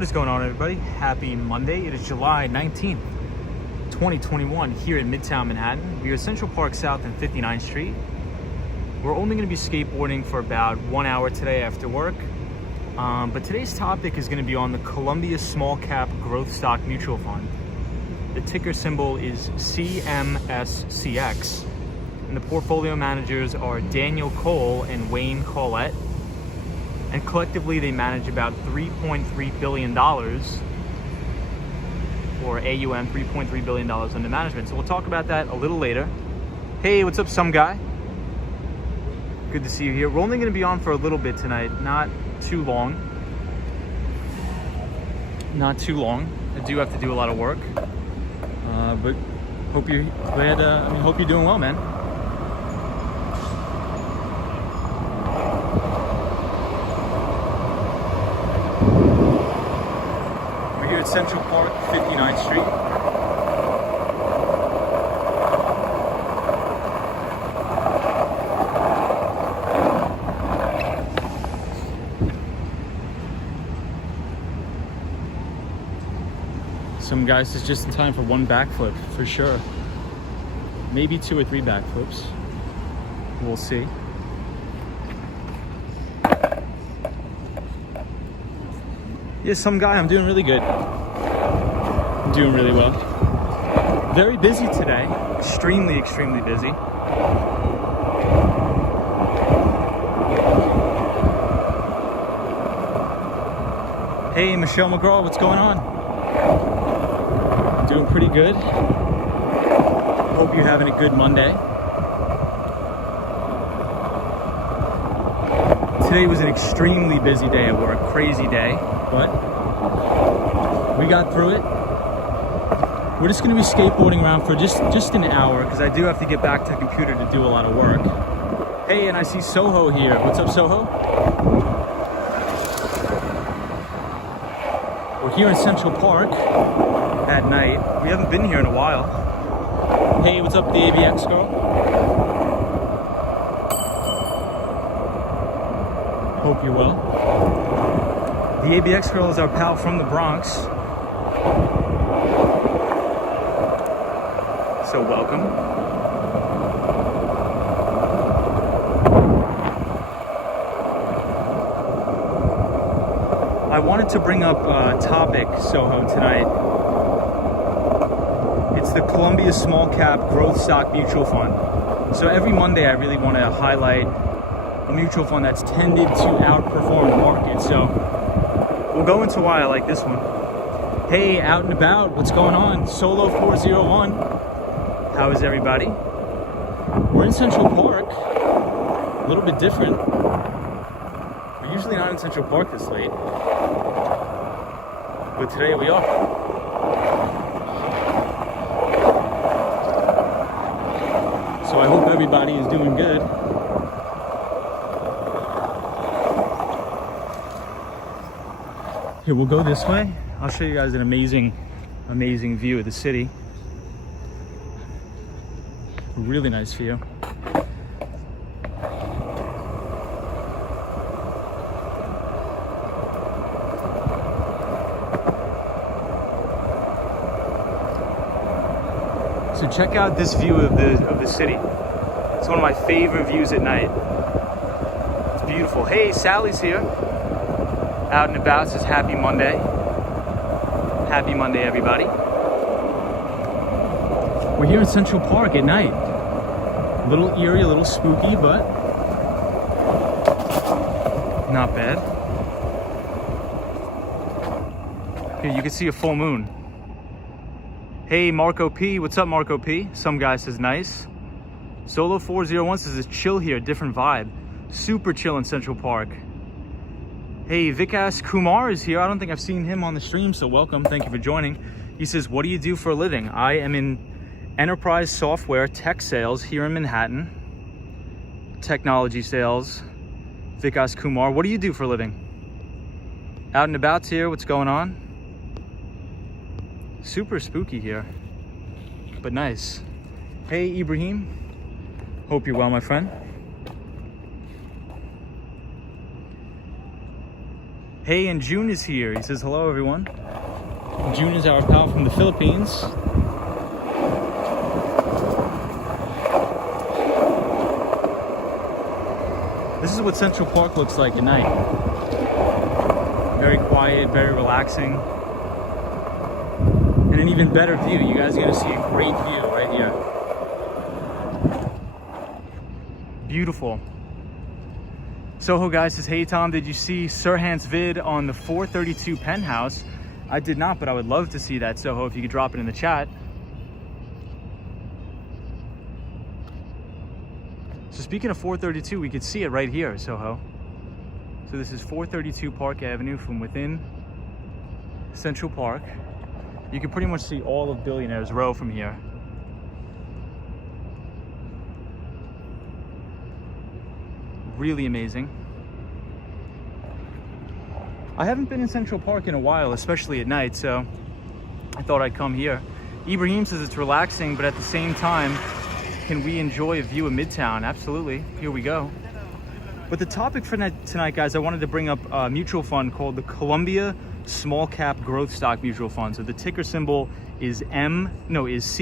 What is going on, everybody? Happy Monday. It is July 19th, 2021 here in Midtown Manhattan. We are at Central Park South and 59th Street. We're only going to be skateboarding for about 1 hour today after work. But today's topic is going to be on the Columbia Small Cap Growth Stock Mutual Fund. The ticker symbol is CMSCX. And the portfolio managers are Daniel Cole and Wayne Collette. And collectively they manage about $3.3 billion, or AUM, $3.3 billion under management. So we'll talk about that a little later. Hey, what's up, some guy? Good to see you here. We're only going to be on for a little bit tonight, not too long. Not too long. I do have to do a lot of work, but hope you're glad. Hope you're doing well, man. We're here at Central Park, 59th Street. Some guys, it's just in time for one backflip, for sure. Maybe 2 or 3 backflips. We'll see. Yeah, some guy, I'm doing really good. I'm doing really well. Very busy today. Extremely, extremely busy. Hey, Michelle McGraw, what's going on? Doing pretty good. Hope you're having a good Monday. Today was an extremely busy day at work, crazy day, but we got through it. We're just going to be skateboarding around for just an hour because I do have to get back to the computer to do a lot of work. Hey, and I see Soho here. What's up, Soho? We're here in Central Park at night. We haven't been here in a while. Hey, what's up, the ABX girl? Hope you're well. The ABX girl is our pal from the Bronx. So welcome. I wanted to bring up a topic, Soho, tonight. It's the Columbia Small Cap Growth Stock Mutual Fund. So every Monday I really want to highlight a mutual fund that's tended to outperform the market. So we'll go into why I like this one. Hey, out and about, what's going on? Solo 401. How is everybody? We're in Central Park. A little bit different. We're usually not in Central Park this late. But today we are. So I hope everybody is doing good. Here, we'll go this way. I'll show you guys an amazing view of the city. A really nice view. So check out this view of the city. It's one of my favorite views at night. It's beautiful. Hey, Sally's here. Out and about. Says happy Monday. Happy Monday, everybody. We're here in Central Park at night. A little eerie, a little spooky, but not bad. Here, you can see a full moon. Hey, Marco P. What's up, Marco P? Some guy says nice. Solo 401 says it's chill here, different vibe. Super chill in Central Park. Hey, Vikas Kumar is here. I don't think I've seen him on the stream, so welcome. Thank you for joining. He says, what do you do for a living? I am in enterprise software tech sales here in Manhattan. Technology sales. Vikas Kumar, what do you do for a living? Out and about here, what's going on? Super spooky here, but nice. Hey, Ibrahim. Hope you're well, my friend. Hey, and June is here. He says, hello, everyone. June is our pal from the Philippines. This is what Central Park looks like at night. Very quiet, very relaxing. And an even better view. You guys are gonna see a great view right here. Beautiful. Soho guy says, hey Tom, did you see Sirhan's vid on the 432 penthouse? I did not, but I would love to see that, Soho, if you could drop it in the chat. So speaking of 432, we could see it right here, Soho. So this is 432 Park Avenue from within Central Park. You can pretty much see all of Billionaires Row from here. Really amazing. I haven't been in Central Park in a while, especially at night, so I thought I'd come here. Ibrahim says it's relaxing, but at the same time, can we enjoy a view of Midtown? Absolutely. Here we go. But the topic for tonight, guys, I wanted to bring up a mutual fund called the Columbia Small Cap Growth Stock Mutual Fund. So the ticker symbol is CMSCX,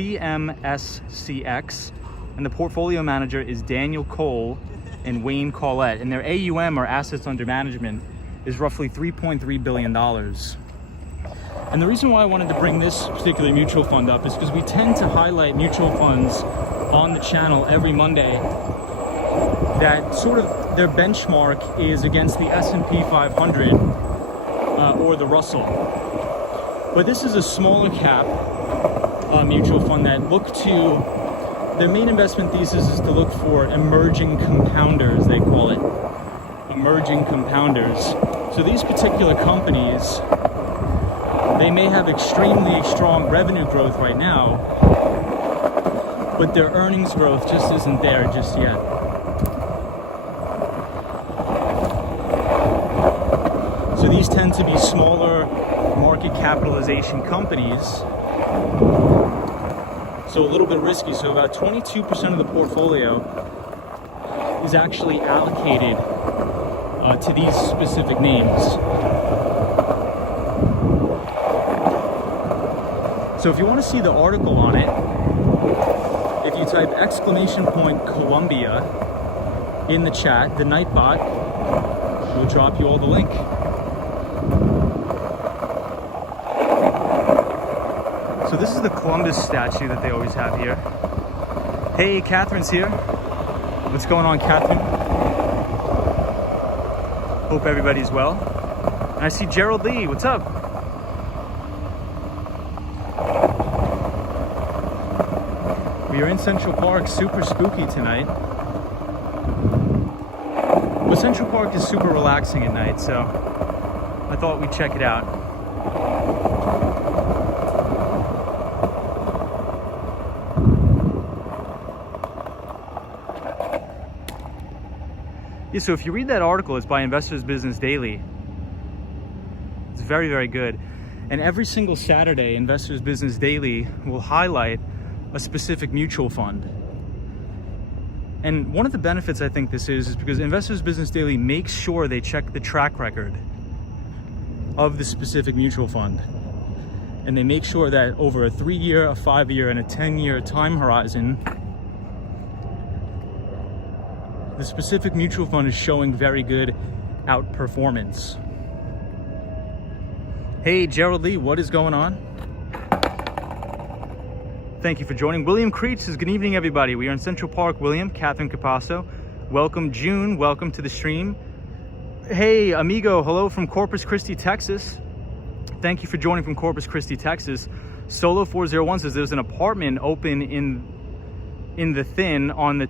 and the portfolio manager is Daniel Cole and Wayne Collette, and their AUM, or assets under management, is roughly $3.3 billion. And the reason why I wanted to bring this particular mutual fund up is because we tend to highlight mutual funds on the channel every Monday that sort of their benchmark is against the S&P 500 or the Russell. But this is a smaller cap mutual fund that look to, their main investment thesis is to look for emerging compounders, they call it. Emerging compounders. So these particular companies, they may have extremely strong revenue growth right now, but their earnings growth just isn't there just yet. So these tend to be smaller market capitalization companies, so a little bit risky. So about 22% of the portfolio is actually allocated to these specific names. So if you want to see the article on it, if you type !Columbia in the chat, the Nightbot will drop you all the link. So this is the Columbus statue that they always have here. Hey, Catherine's here. What's going on, Catherine? Hope everybody's well. And I see Gerald Lee. What's up? We are in Central Park, super spooky tonight. But Central Park is super relaxing at night, so I thought we'd check it out. Yeah, so if you read that article, it's by Investors Business Daily. It's very, very good. And every single Saturday, Investors Business Daily will highlight a specific mutual fund. And one of the benefits I think this is because Investors Business Daily makes sure they check the track record of the specific mutual fund. And they make sure that over a 3-year, a 5-year, and a 10-year time horizon, the specific mutual fund is showing very good outperformance. Hey, Gerald Lee, what is going on? Thank you for joining. William Creech says, good evening, everybody. We are in Central Park. William, Catherine Capasso. Welcome, June. Welcome to the stream. Hey, amigo. Hello from Corpus Christi, Texas. Thank you for joining from Corpus Christi, Texas. Solo 401 says there's an apartment open in the Thin on the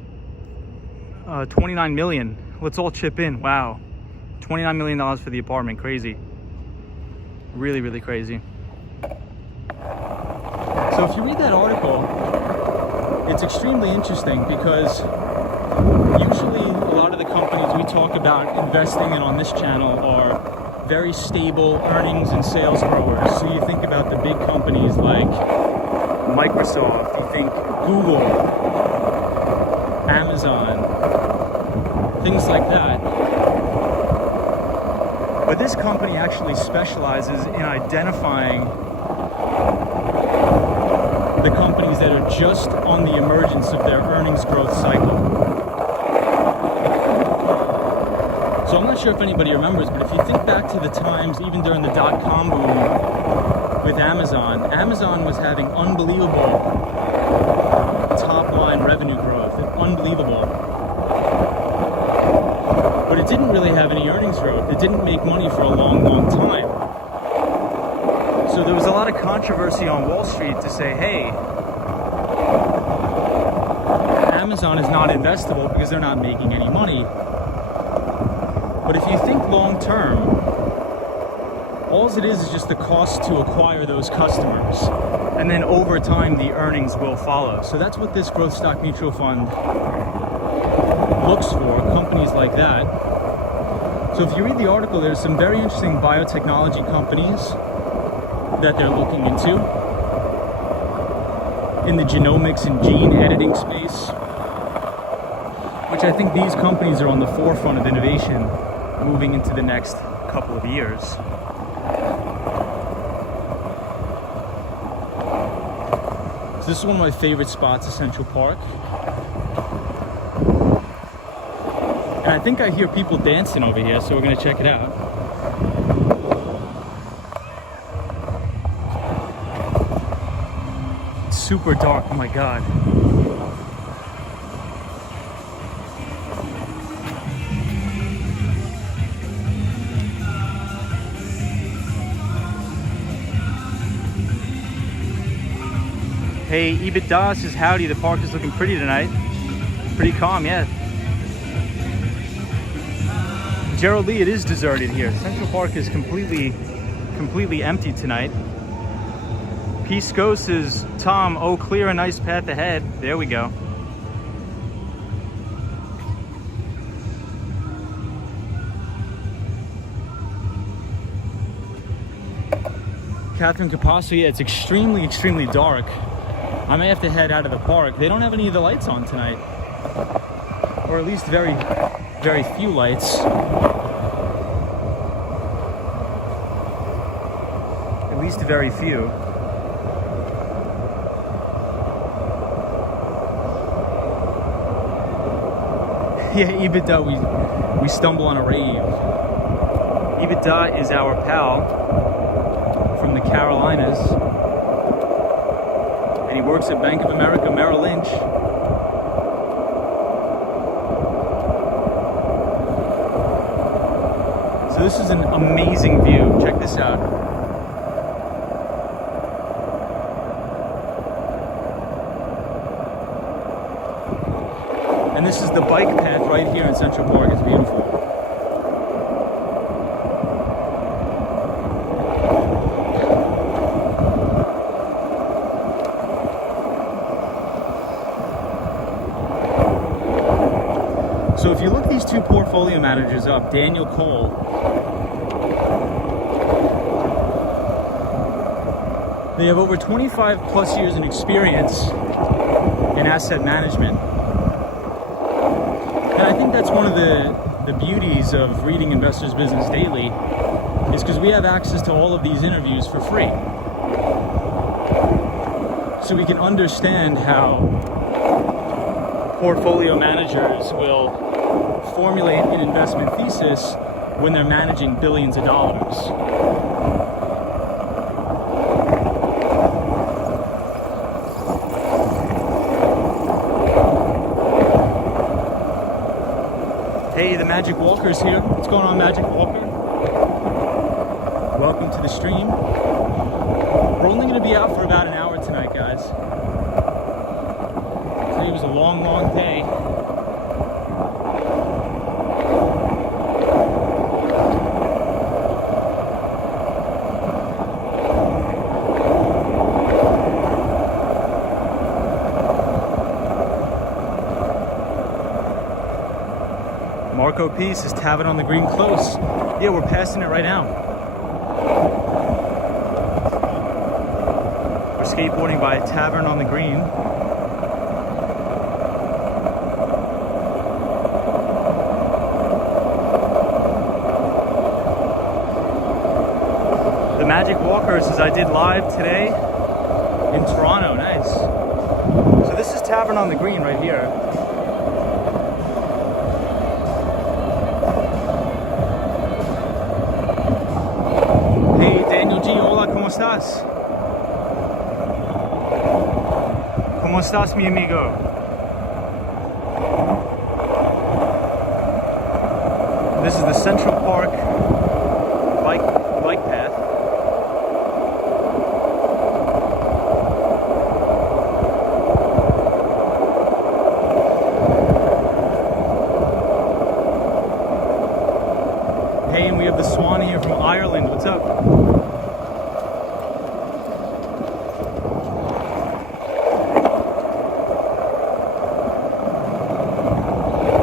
29 million. Let's all chip in. Wow. $29 million for the apartment. Crazy. Really, really crazy. So if you read that article, it's extremely interesting because usually a lot of the companies we talk about investing in on this channel are very stable earnings and sales growers. So you think about the big companies like Microsoft, you think Google, Amazon, things like that. But this company actually specializes in identifying the companies that are just on the emergence of their earnings growth cycle. So I'm not sure if anybody remembers, but if you think back to the times, even during the dot-com boom with Amazon, Amazon was having unbelievable top-line revenue growth, unbelievable. But it didn't really have any earnings growth. It didn't make money for a long, long time. So there was a lot of controversy on Wall Street to say, hey, Amazon is not investable because they're not making any money. But if you think long term, all it is just the cost to acquire those customers. And then over time, the earnings will follow. So that's what this growth stock mutual fund looks for, companies like that. So if you read the article, there's some very interesting biotechnology companies that they're looking into in the genomics and gene editing space, which I think these companies are on the forefront of innovation moving into the next couple of years. So this is one of my favorite spots at Central Park. And I think I hear people dancing over here, so we're gonna check it out. It's super dark, oh my God. Hey, EBITDA says howdy, the park is looking pretty tonight. Pretty calm, yeah. Gerald Lee, it is deserted here. Central Park is completely empty tonight. Peace Ghost says, Tom, oh, clear a nice path ahead. There we go. Catherine Capasso, yeah, it's extremely dark. I may have to head out of the park. They don't have any of the lights on tonight. Or at least very few lights. At least very few. Yeah, EBITDA, we stumble on a rave. EBITDA is our pal from the Carolinas. And he works at Bank of America Merrill Lynch. So this is an amazing view. Check this out. And this is the bike path right here in Central Park. It's beautiful. So if you look these two portfolio managers up, Daniel Cole they have over 25 plus years in experience in asset management. And I think that's one of the beauties of reading Investors Business Daily is because we have access to all of these interviews for free. So we can understand how portfolio managers will formulate an investment thesis when they're managing billions of dollars. Hey, the Magic Walker's here. What's going on, Magic Walker? Welcome to the stream. We're only going to be out for about an hour tonight, guys. Today was a long day. Marco P says Tavern on the Green close. Yeah, we're passing it right now. We're skateboarding by Tavern on the Green. Magic Walkers as I did live today in Toronto. Nice. So this is Tavern on the Green right here. Hey Daniel G, hola, ¿cómo estás? ¿Cómo estás, mi amigo? This is the Central Park bike path. Hey, and we have the Swan here from Ireland. What's up?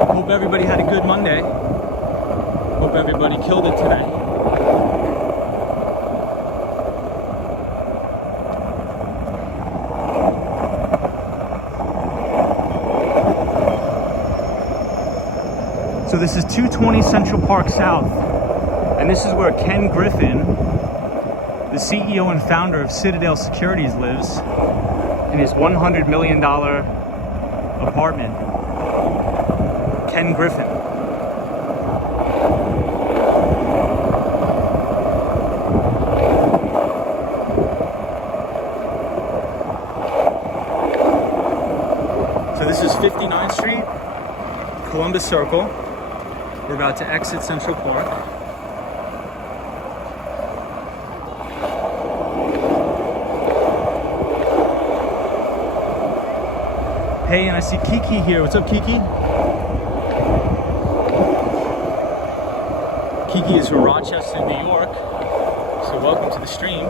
Hope everybody had a good Monday. Hope everybody killed it today. So this is 220 Central Park South, and this is where Ken Griffin, the CEO and founder of Citadel Securities, lives in his $100 million apartment. Ken Griffin. So this is 59th Street, Columbus Circle. We're about to exit Central Park. Hey, and I see Kiki here. What's up, Kiki? Kiki is from Rochester, New York. So welcome to the stream.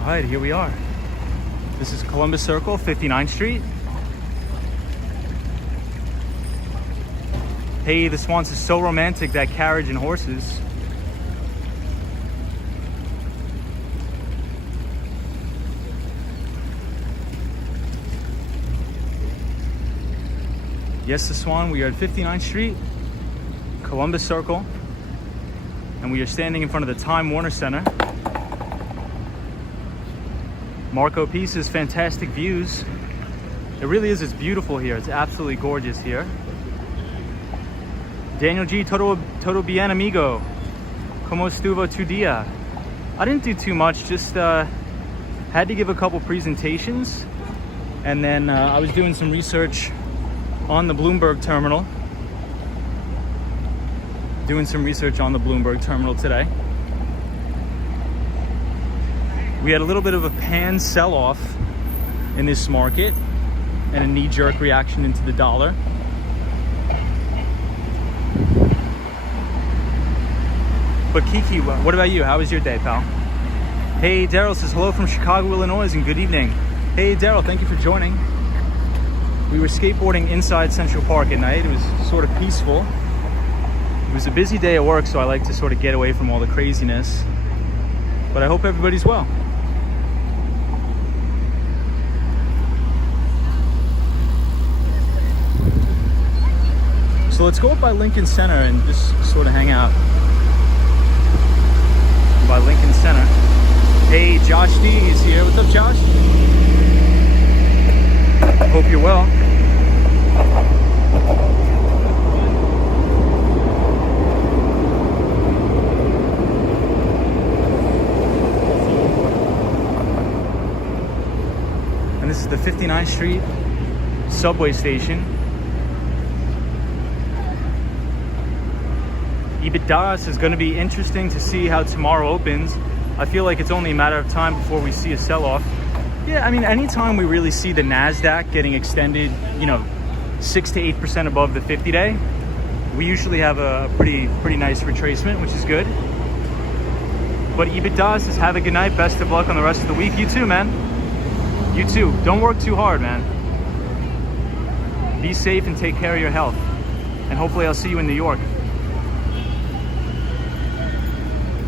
All right, here we are. This is Columbus Circle, 59th Street. Hey, the Swans is so romantic, that carriage and horses. Yes, the Swan, we are at 59th Street, Columbus Circle, and we are standing in front of the Time Warner Center. Marco P says fantastic views. It really is, it's beautiful here. It's absolutely gorgeous here. Daniel G, todo bien, amigo. Como estuvo tu día? I didn't do too much, just had to give a couple presentations, and then I was doing some research on the Bloomberg terminal. Doing some research on the Bloomberg terminal today. We had a little bit of a pan sell-off in this market and a knee-jerk reaction into the dollar. But Kiki, what about you? How was your day, pal? Hey, Daryl says hello from Chicago, Illinois, and good evening. Hey, Daryl, thank you for joining. We were skateboarding inside Central Park at night. It was sort of peaceful. It was a busy day at work, so I like to sort of get away from all the craziness. But I hope everybody's well. So let's go up by Lincoln Center and just sort of hang out. By Lincoln Center. Hey, Josh D is here. What's up, Josh? Hope you're well. And this is the 59th Street subway station. EBITDA is going to be interesting to see how tomorrow opens. I feel like it's only a matter of time before we see a sell-off. Yeah, I mean, anytime we really see the NASDAQ getting extended, 6 to 8% above the 50-day, we usually have a pretty nice retracement, which is good. But EBITDA says have a good night. Best of luck on the rest of the week. You too, man. You too. Don't work too hard, man. Be safe and take care of your health. And hopefully I'll see you in New York.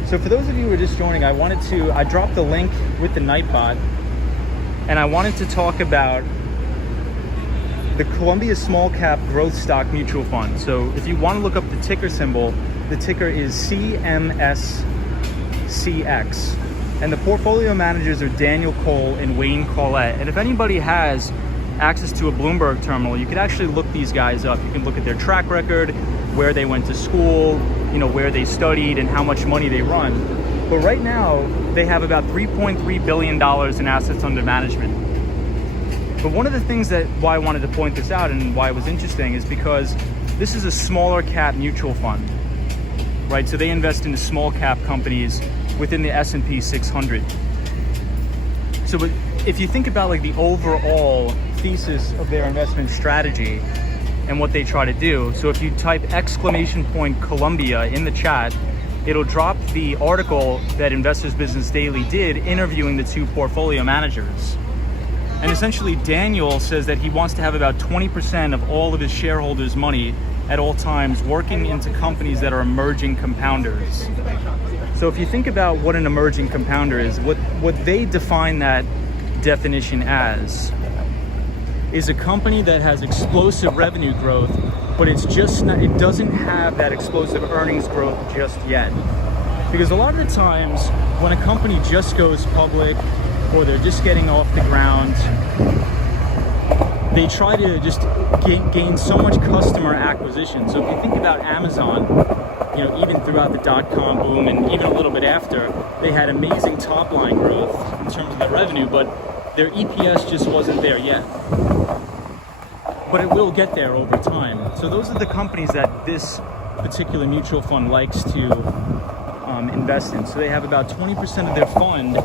So for those of you who are just joining, I dropped the link with the Nightbot, and I wanted to talk about the Columbia Small Cap Growth Stock Mutual Fund. So if you want to look up the ticker symbol, the ticker is CMSCX. And the portfolio managers are Daniel Cole and Wayne Collette. And if anybody has access to a Bloomberg terminal, you could actually look these guys up. You can look at their track record, where they went to school, you know, where they studied and how much money they run. But right now, they have about $3.3 billion in assets under management. But one of the things why I wanted to point this out and why it was interesting is because this is a smaller cap mutual fund, right? So they invest into small cap companies within the S&P 600. So but if you think about like the overall thesis of their investment strategy and what they try to do, so if you type !Columbia in the chat, it'll drop the article that Investors Business Daily did interviewing the two portfolio managers. And essentially Daniel says that he wants to have about 20% of all of his shareholders' money at all times working into companies that are emerging compounders. So if you think about what an emerging compounder is, what they define that definition as is a company that has explosive revenue growth, but it doesn't have that explosive earnings growth just yet. Because a lot of the times when a company just goes public or they're just getting off the ground, they try to just gain so much customer acquisition. So if you think about Amazon, you know, even throughout the dot-com boom and even a little bit after, they had amazing top line growth in terms of their revenue, but their EPS just wasn't there yet. But it will get there over time. So those are the companies that this particular mutual fund likes to invest in. So they have about 20% of their fund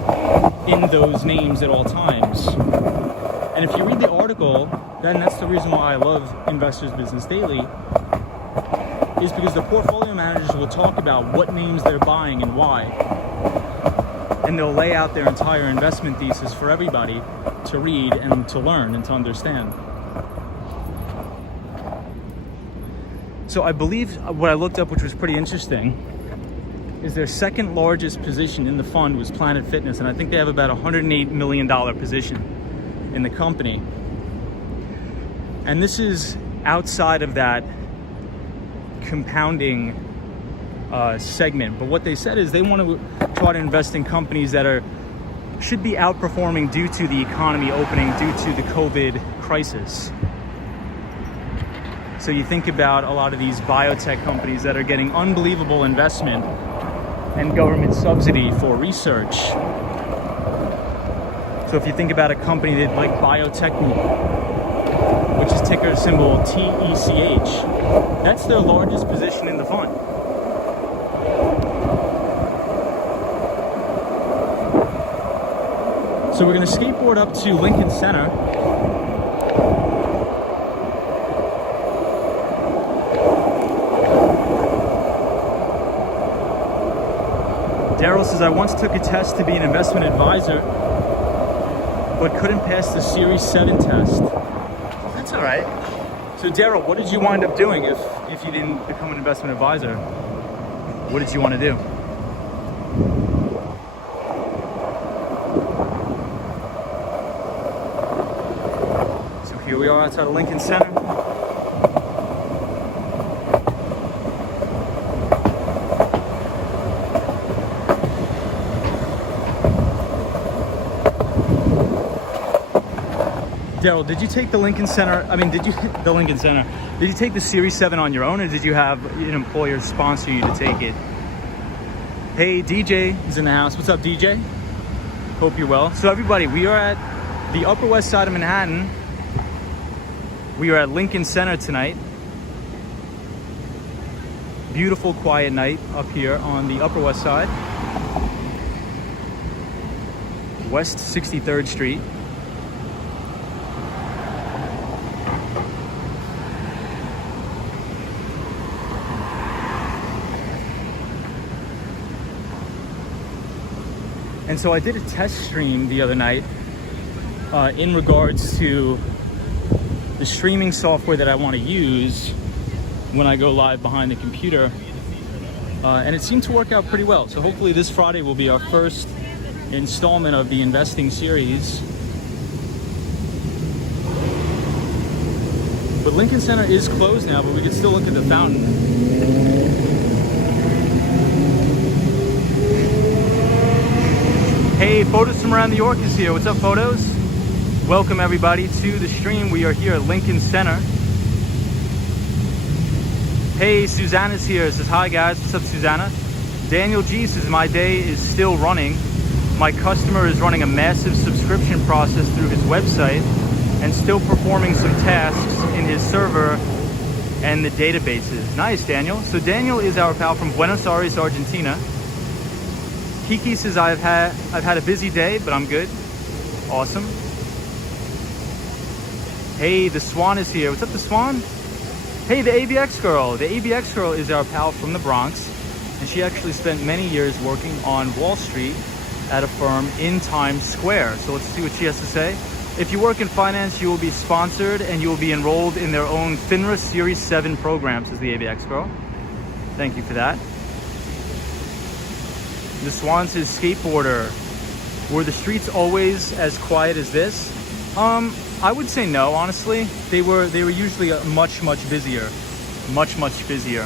in those names at all times. And if you read the article, then that's the reason why I love Investors Business Daily, is because the portfolio managers will talk about what names they're buying and why. And they'll lay out their entire investment thesis for everybody to read and to learn and to understand. So I believe what I looked up, which was pretty interesting, is their second largest position in the fund was Planet Fitness. And I think they have about a $108 million position in the company. And this is outside of that compounding segment. But what they said is they want to try to invest in companies that should be outperforming due to the economy opening, due to the COVID crisis. So you think about a lot of these biotech companies that are getting unbelievable investment and government subsidy for research. So if you think about a company that like Biotechnique, which is ticker symbol TECH, that's their largest position in the fund. So we're going to skateboard up to Lincoln Center. Daryl says, I once took a test to be an investment advisor, but couldn't pass the Series 7 test. That's all right. So Daryl, what did you wind up doing if you didn't become an investment advisor? What did you want to do? So here we are outside of Lincoln Center. Daryl, did you take the Lincoln Center? Did you take the Series 7 on your own, or did you have an employer sponsor you to take it? Hey, DJ is in the house. What's up, DJ? Hope you're well. So everybody, we are at the Upper West Side of Manhattan. We are at Lincoln Center tonight. Beautiful, quiet night up here on the Upper West Side. West 63rd Street. And so I did a test stream the other night in regards to the streaming software that I want to use when I go live behind the computer. And it seemed to work out pretty well. So hopefully this Friday will be our first installment of the investing series. But Lincoln Center is closed now, but we can still look at the fountain. Hey, Photos from Around New York is here. What's up, Photos? Welcome everybody to the stream. We are here at Lincoln Center. Hey, Susanna's here. Says hi guys. What's up, Susanna? Daniel G says my day is still running. My customer is running a massive subscription process through his website and still performing some tasks in his server and the databases. Nice, Daniel. So Daniel is our pal from Buenos Aires, Argentina. Kiki says I've had a busy day, but I'm good. Awesome. Hey, the Swan is here. What's up, the Swan? Hey, the ABX girl. The ABX girl is our pal from the Bronx, and she actually spent many years working on Wall Street at a firm in Times Square. So let's see what she has to say. If you work in finance, you will be sponsored and you will be enrolled in their own FINRA Series 7 program, says the ABX girl. Thank you for that. The Swan says skateboarder. Were the streets always as quiet as this? I would say no, honestly. They were usually much busier. Much busier.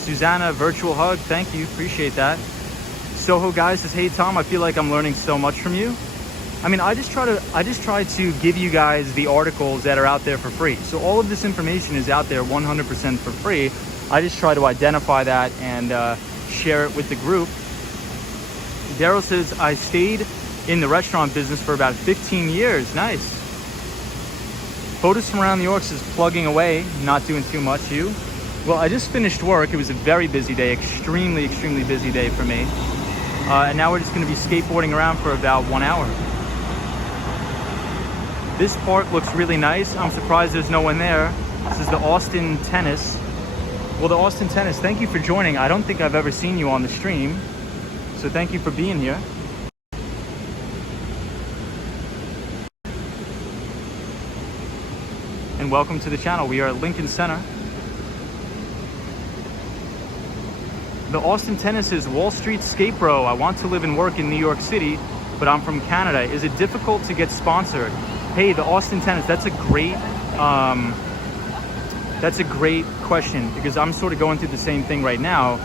Susanna, virtual hug. Thank you. Appreciate that. Soho guy says, hey Tom, I feel like I'm learning so much from you. I mean, I just try to give you guys the articles that are out there for free. So all of this information is out there 100% for free. I just try to identify that and share it with the group. Daryl says, I stayed in the restaurant business for about 15 years. Nice. Photos from Around New York says, plugging away, not doing too much. You? Well, I just finished work. It was a very busy day, extremely busy day for me. And now we're just going to be skateboarding around for about 1 hour. This park looks really nice. I'm surprised there's no one there. This is the Austin Tennis. Well, the Austin Tennis, thank you for joining. I don't think I've ever seen you on the stream, so thank you for being here. And welcome to the channel. We are at Lincoln Center. The Austin Tennis is Wall Street Skate Bro. I want to live and work in New York City, but I'm from Canada. Is it difficult to get sponsored? Hey, the Austin Tennis, that's a great question, because I'm sort of going through the same thing right now.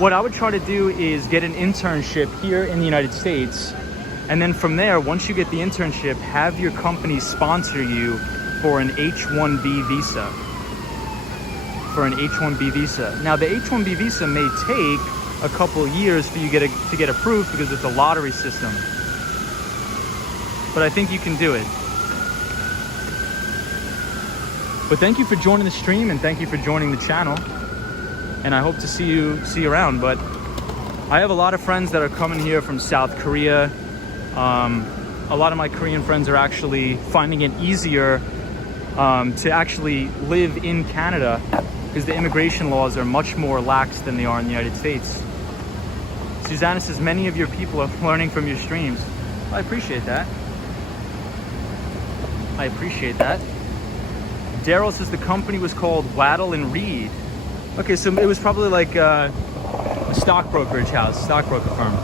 What I would try to do is get an internship here in the United States, and then from there, once you get the internship, have your company sponsor you for an H-1B visa. For an H-1B visa. Now, the H-1B visa may take a couple years for you to get approved because it's a lottery system. But I think you can do it. But thank you for joining the stream, and thank you for joining the channel. And I hope to see you around. But I have a lot of friends that are coming here from South Korea. A lot of my Korean friends are actually finding it easier to actually live in Canada, because the immigration laws are much more lax than they are in the United States. Susanna says, many of your people are learning from your streams. I appreciate that. I appreciate that. Daryl says the company was called Waddle and Reed. Okay, so it was probably like a stock brokerage house, stockbroker firm.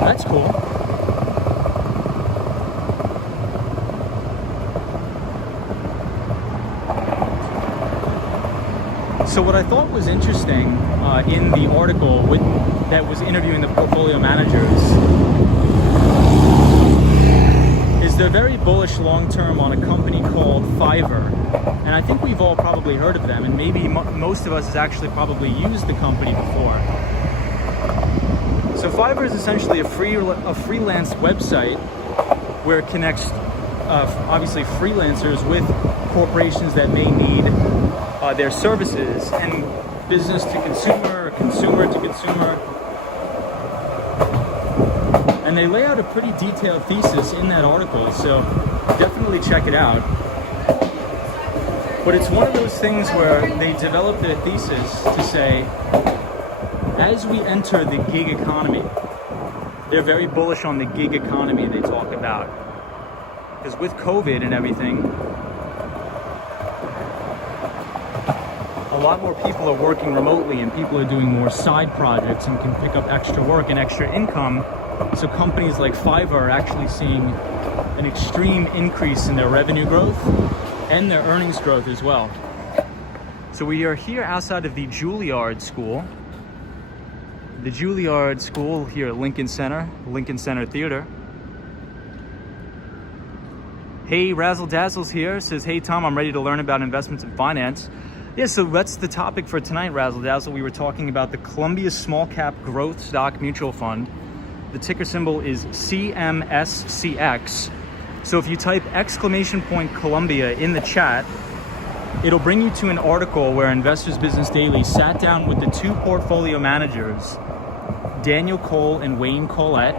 That's cool. So what I thought was interesting in the article that was interviewing the portfolio managers is they're very bullish long-term on a company called Fiverr. And I think we've all probably heard of them, and maybe most of us has actually probably used the company before. So Fiverr is essentially a freelance website where it connects obviously freelancers with corporations that may need their services, and business to consumer, or consumer to consumer. And they lay out a pretty detailed thesis in that article, so definitely check it out. But it's one of those things where they develop their thesis to say, as we enter the gig economy, they're very bullish on the gig economy they talk about. Because with COVID and everything, a lot more people are working remotely, and people are doing more side projects and can pick up extra work and extra income So companies like Fiverr are actually seeing an extreme increase in their revenue growth and their earnings growth as well. So we are here outside of the Juilliard School. The Juilliard School here at Lincoln Center Theater. Hey, Razzle Dazzle's here, says, hey Tom, I'm ready to learn about investments and finance. Yeah, so that's the topic for tonight, Razzle Dazzle. We were talking about the Columbia Small Cap Growth Stock Mutual Fund. The ticker symbol is CMSCX. So if you type !Columbia in the chat, it'll bring you to an article where Investors Business Daily sat down with the two portfolio managers, Daniel Cole and Wayne Collette,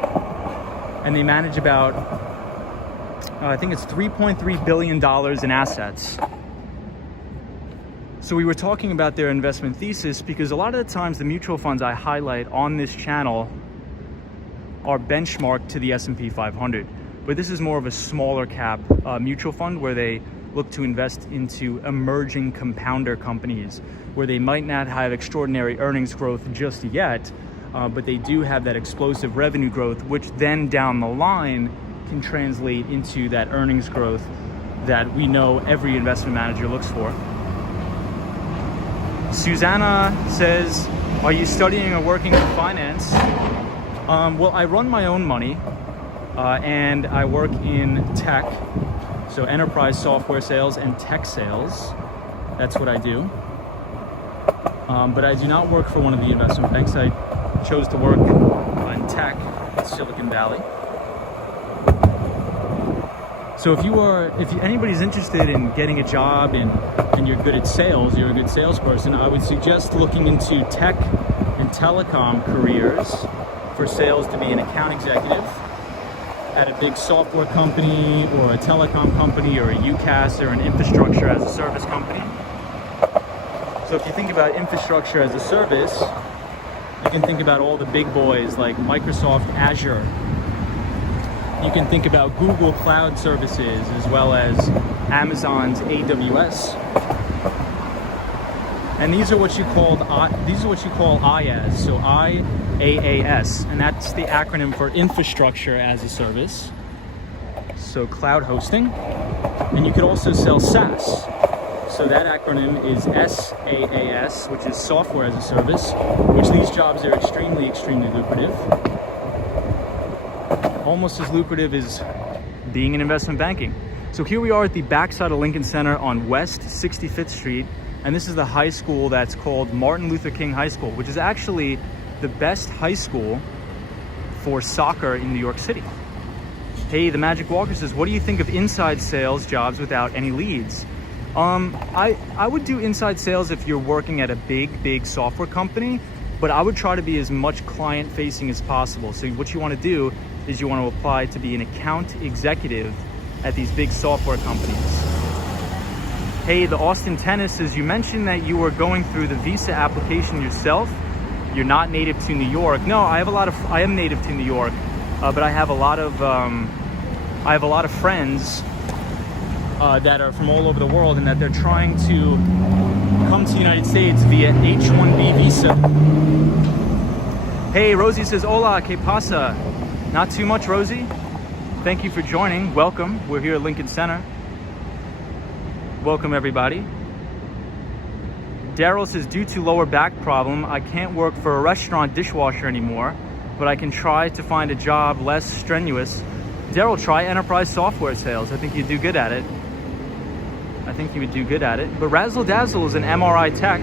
and they manage about, I think it's $3.3 billion in assets. So we were talking about their investment thesis because a lot of the times the mutual funds I highlight on this channel are benchmarked to the S&P 500. But this is more of a smaller cap mutual fund where they look to invest into emerging compounder companies where they might not have extraordinary earnings growth just yet, but they do have that explosive revenue growth, which then down the line can translate into that earnings growth that we know every investment manager looks for. Susanna says, are you studying or working in finance? Well, I run my own money and I work in tech, so enterprise software sales and tech sales. That's what I do. But I do not work for one of the investment banks. I chose to work in tech in Silicon Valley. So if anybody's interested in getting a job and you're good at sales, you're a good salesperson, I would suggest looking into tech and telecom careers for sales to be an account executive at a big software company or a telecom company or a UCaaS or an infrastructure as a service company. So if you think about infrastructure as a service, you can think about all the big boys like Microsoft Azure. You can think about Google Cloud Services as well as Amazon's AWS. And these are what you call IaaS, so IaaS, and that's the acronym for Infrastructure as a Service. So cloud hosting, and you could also sell SaaS. So that acronym is SaaS, which is Software as a Service, which these jobs are extremely, extremely lucrative. Almost as lucrative as being in investment banking. So here we are at the backside of Lincoln Center on West 65th Street, and this is the high school that's called Martin Luther King High School, which is actually the best high school for soccer in New York City. Hey, the Magic Walker says, what do you think of inside sales jobs without any leads? I would do inside sales if you're working at a big software company, but I would try to be as much client facing as possible. So what you want to do is you want to apply to be an account executive at these big software companies. Hey, the Austin Tennis says, you mentioned that you were going through the visa application yourself. You're not native to New York. No, I am native to New York, but I have a lot of friends that are from all over the world and that they're trying to come to the United States via H-1B visa. Hey, Rosie says, hola, que pasa? Not too much, Rosie. Thank you for joining. Welcome. We're here at Lincoln Center. Welcome, everybody. Daryl says, due to lower back problem, I can't work for a restaurant dishwasher anymore, but I can try to find a job less strenuous. Daryl, try enterprise software sales. I think you'd do good at it. But Razzle Dazzle is an MRI tech.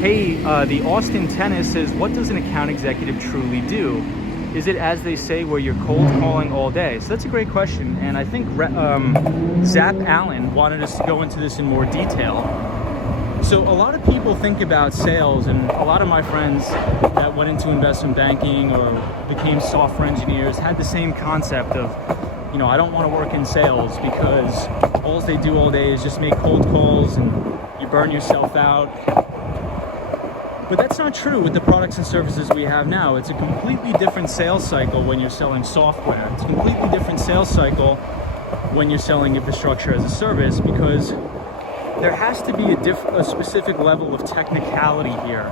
Hey, the Austin Tennis says, what does an account executive truly do? Is it, as they say, where you're cold calling all day? So that's a great question, and I think Zap Allen wanted us to go into this in more detail. So a lot of people think about sales, and a lot of my friends that went into investment banking or became software engineers had the same concept of, I don't want to work in sales because all they do all day is just make cold calls and you burn yourself out. But that's not true with the products and services we have now. It's a completely different sales cycle when you're selling software. It's a completely different sales cycle when you're selling infrastructure as a service, because there has to be a specific level of technicality here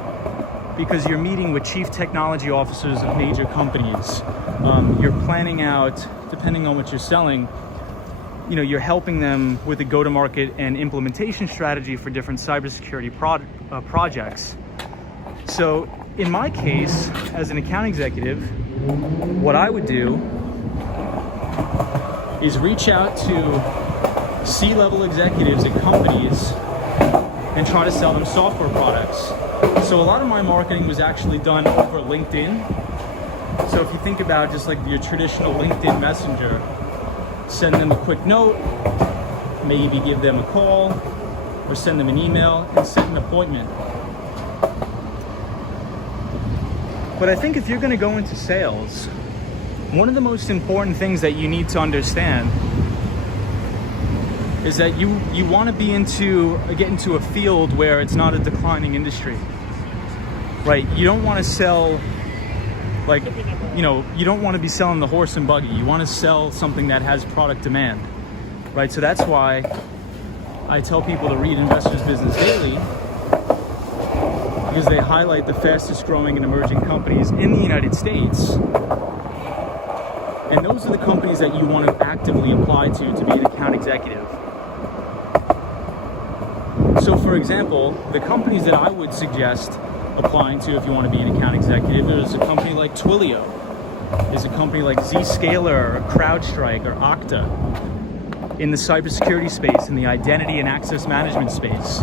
because you're meeting with chief technology officers of major companies. You're planning out, depending on what you're selling, you know, you're helping them with the go-to-market and implementation strategy for different cybersecurity projects. So in my case, as an account executive, what I would do is reach out to C-level executives at companies and try to sell them software products. So a lot of my marketing was actually done over LinkedIn. So if you think about just like your traditional LinkedIn messenger, send them a quick note, maybe give them a call, or send them an email and set an appointment. But I think if you're going to go into sales, one of the most important things that you need to understand is that you want to get into a field where it's not a declining industry, right? You don't want to sell, like, you know, you don't want to be selling the horse and buggy. You want to sell something that has product demand, right? So that's why I tell people to read Investors Business Daily, because they highlight the fastest growing and emerging companies in the United States. And those are the companies that you want to actively apply to be an account executive. So for example, the companies that I would suggest applying to if you want to be an account executive, there's a company like Twilio, there's a company like Zscaler or CrowdStrike or Okta in the cybersecurity space, in the identity and access management space.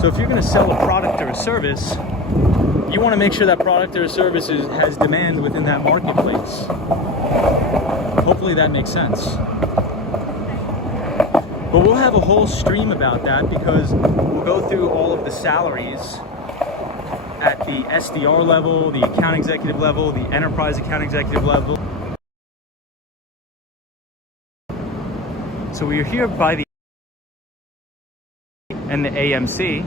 So if you're going to sell a product or a service, you want to make sure that product or service has demand within that marketplace. Hopefully that makes sense. But we'll have a whole stream about that, because we'll go through all of the salaries at the SDR level, the account executive level, the enterprise account executive level. So we are here by the and the AMC.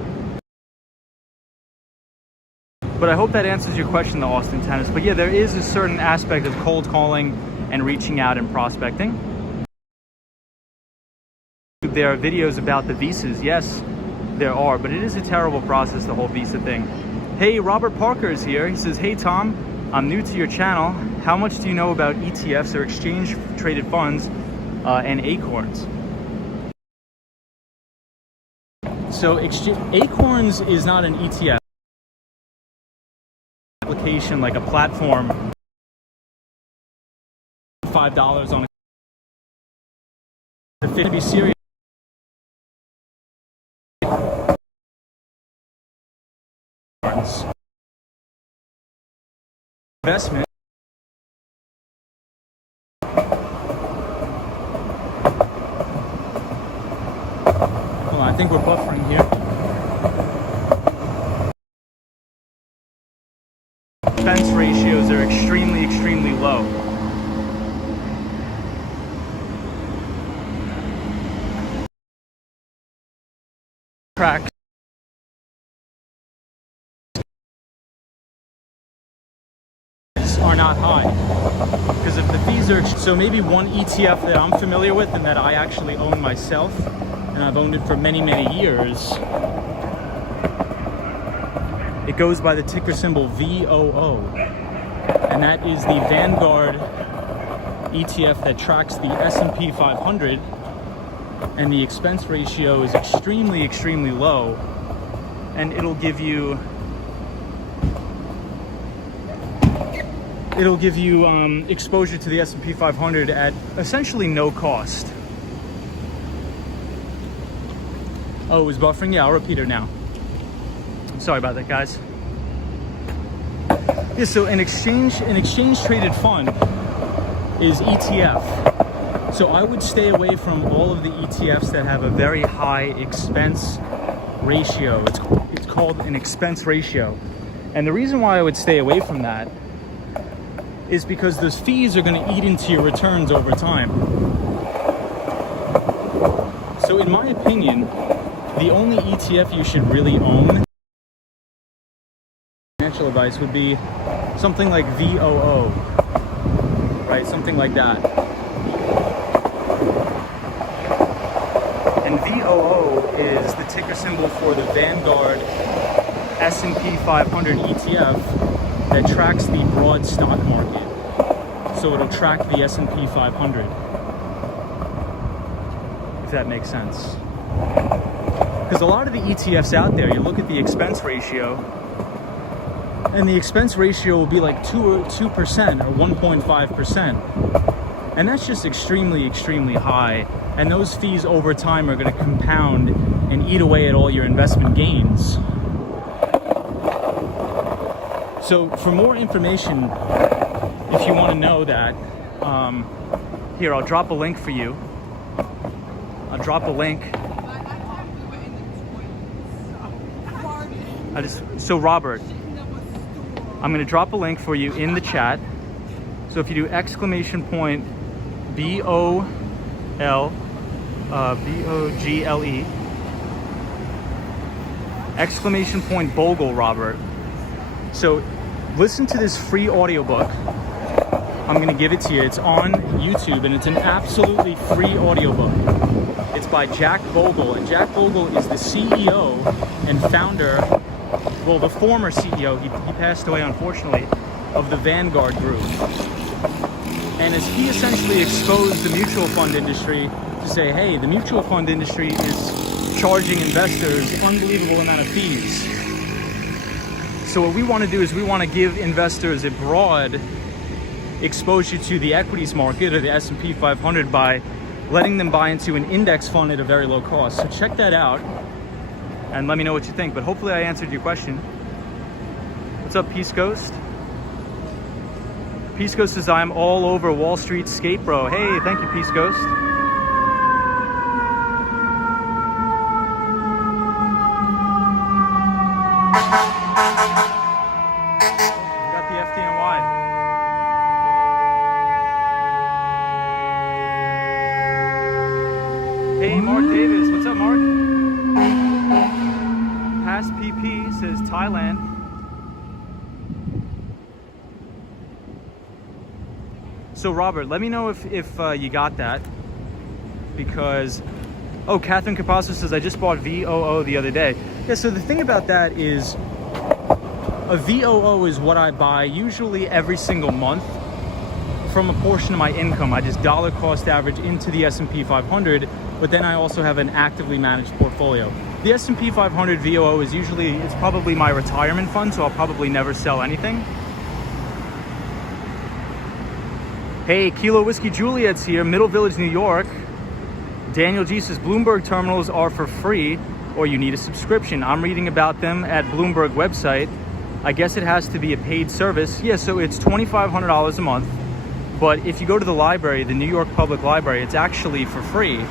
But I hope that answers your question, the Austin Tennis. But yeah, there is a certain aspect of cold calling and reaching out and prospecting. There are videos about the visas. Yes, there are, but it is a terrible process, the whole visa thing. Hey, Robert Parker is here. He says, hey Tom, I'm new to your channel. How much do you know about ETFs or exchange traded funds and Acorns? So Acorns is not an ETF application, like a platform. $5 on a to be serious. Investment. Hold on, I think we're buffering here. Expense ratios are extremely, extremely low. Tracks are not high because if the fees are so maybe one ETF that I'm familiar with and that I actually own myself, and I've owned it for many years, it goes by the ticker symbol VOO, and that is the Vanguard ETF that tracks the S&P 500, and the expense ratio is extremely low, and it'll give you exposure to the S&P 500 at essentially no cost. Oh, it was buffering? Yeah, I'll repeat it now. Sorry about that, guys. Yeah, so an exchange traded fund is ETF. So I would stay away from all of the ETFs that have a very high expense ratio. It's called an expense ratio. And the reason why I would stay away from that is because those fees are going to eat into your returns over time. So in my opinion, the only ETF you should really own, financial advice, would be something like VOO, right? Something like that. And VOO is the ticker symbol for the Vanguard S&P 500 ETF that tracks the broad stock market. So it'll track the S&P 500, if that makes sense. Because a lot of the ETFs out there, you look at the expense ratio, and the expense ratio will be like 2% or 1.5%. And that's just extremely, extremely high. And those fees over time are going to compound and eat away at all your investment gains. So for more information, if you want to know that, here, I'll drop a link for you. I'll drop a link. So Robert, I'm going to drop a link for you in the chat. So if you do exclamation point BOGLE, exclamation point Bogle, Robert. So listen to this free audiobook. I'm going to give it to you. It's on YouTube, and it's an absolutely free audiobook. It's by Jack Bogle, and Jack Bogle is the CEO and founder, well, the former CEO, he passed away unfortunately, of the Vanguard Group. And as he essentially exposed the mutual fund industry to say, hey, the mutual fund industry is charging investors unbelievable amount of fees. So what we want to do is we want to give investors a broad exposure to the equities market or the S&P 500 by letting them buy into an index fund at a very low cost. So check that out and let me know what you think. But hopefully I answered your question. What's up, Peace Ghost? Peace Ghost says, I'm all over Wall Street skate bro. Hey, thank you, Peace Ghost. Got the FDNY. Hey, Mark Davis. What's up, Mark? Past PP says Thailand. So Robert, let me know if you got that, because, oh, Catherine Capasso says, I just bought VOO the other day. Yeah, so the thing about that is, a VOO is what I buy usually every single month from a portion of my income. I just dollar cost average into the S&P 500, but then I also have an actively managed portfolio. The S&P 500 VOO is usually, it's probably my retirement fund, so I'll probably never sell anything. Hey, Kilo Whiskey Juliet's here, Middle Village, New York. Daniel G says, Bloomberg terminals are for free or you need a subscription. I'm reading about them at Bloomberg website. I guess it has to be a paid service. Yeah, so it's $2,500 a month. But if you go to the library, the New York Public Library, it's actually for free.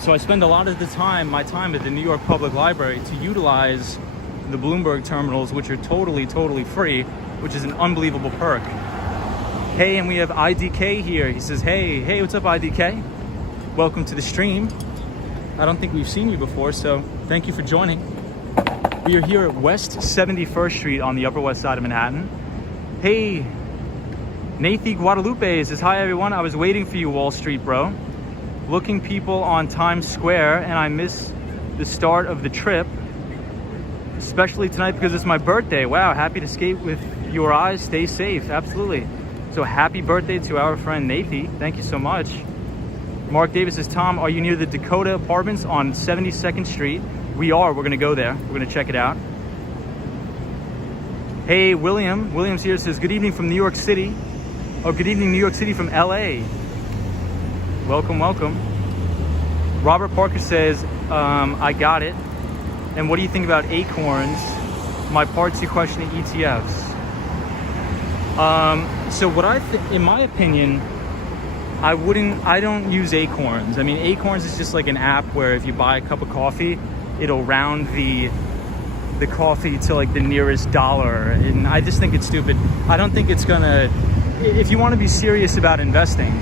So I spend a lot of my time at the New York Public Library to utilize the Bloomberg terminals, which are totally, totally free, which is an unbelievable perk. Hey, and we have IDK here. He says, hey, what's up, IDK? Welcome to the stream. I don't think we've seen you before, so thank you for joining. We are here at West 71st Street on the Upper West Side of Manhattan. Hey, Nathy Guadalupe says, hi everyone, I was waiting for you, Wall Street bro. Looking people on Times Square, and I miss the start of the trip, especially tonight because it's my birthday. Wow, happy to skate with your eyes. Stay safe, absolutely. So happy birthday to our friend Nathy. Thank you so much. Mark Davis says, Tom, are you near the Dakota Apartments on 72nd Street? We are. We're going to go there. We're going to check it out. Hey, Williams here says, good evening from New York City. Oh, good evening, New York City from LA. Welcome, welcome. Robert Parker says, I got it. And what do you think about Acorns? My part 2 question at ETFs. So what in my opinion, I don't use Acorns. I mean, Acorns is just like an app where if you buy a cup of coffee, it'll round the coffee to like the nearest dollar. And I just think it's stupid. I don't think it's gonna, if you want to be serious about investing,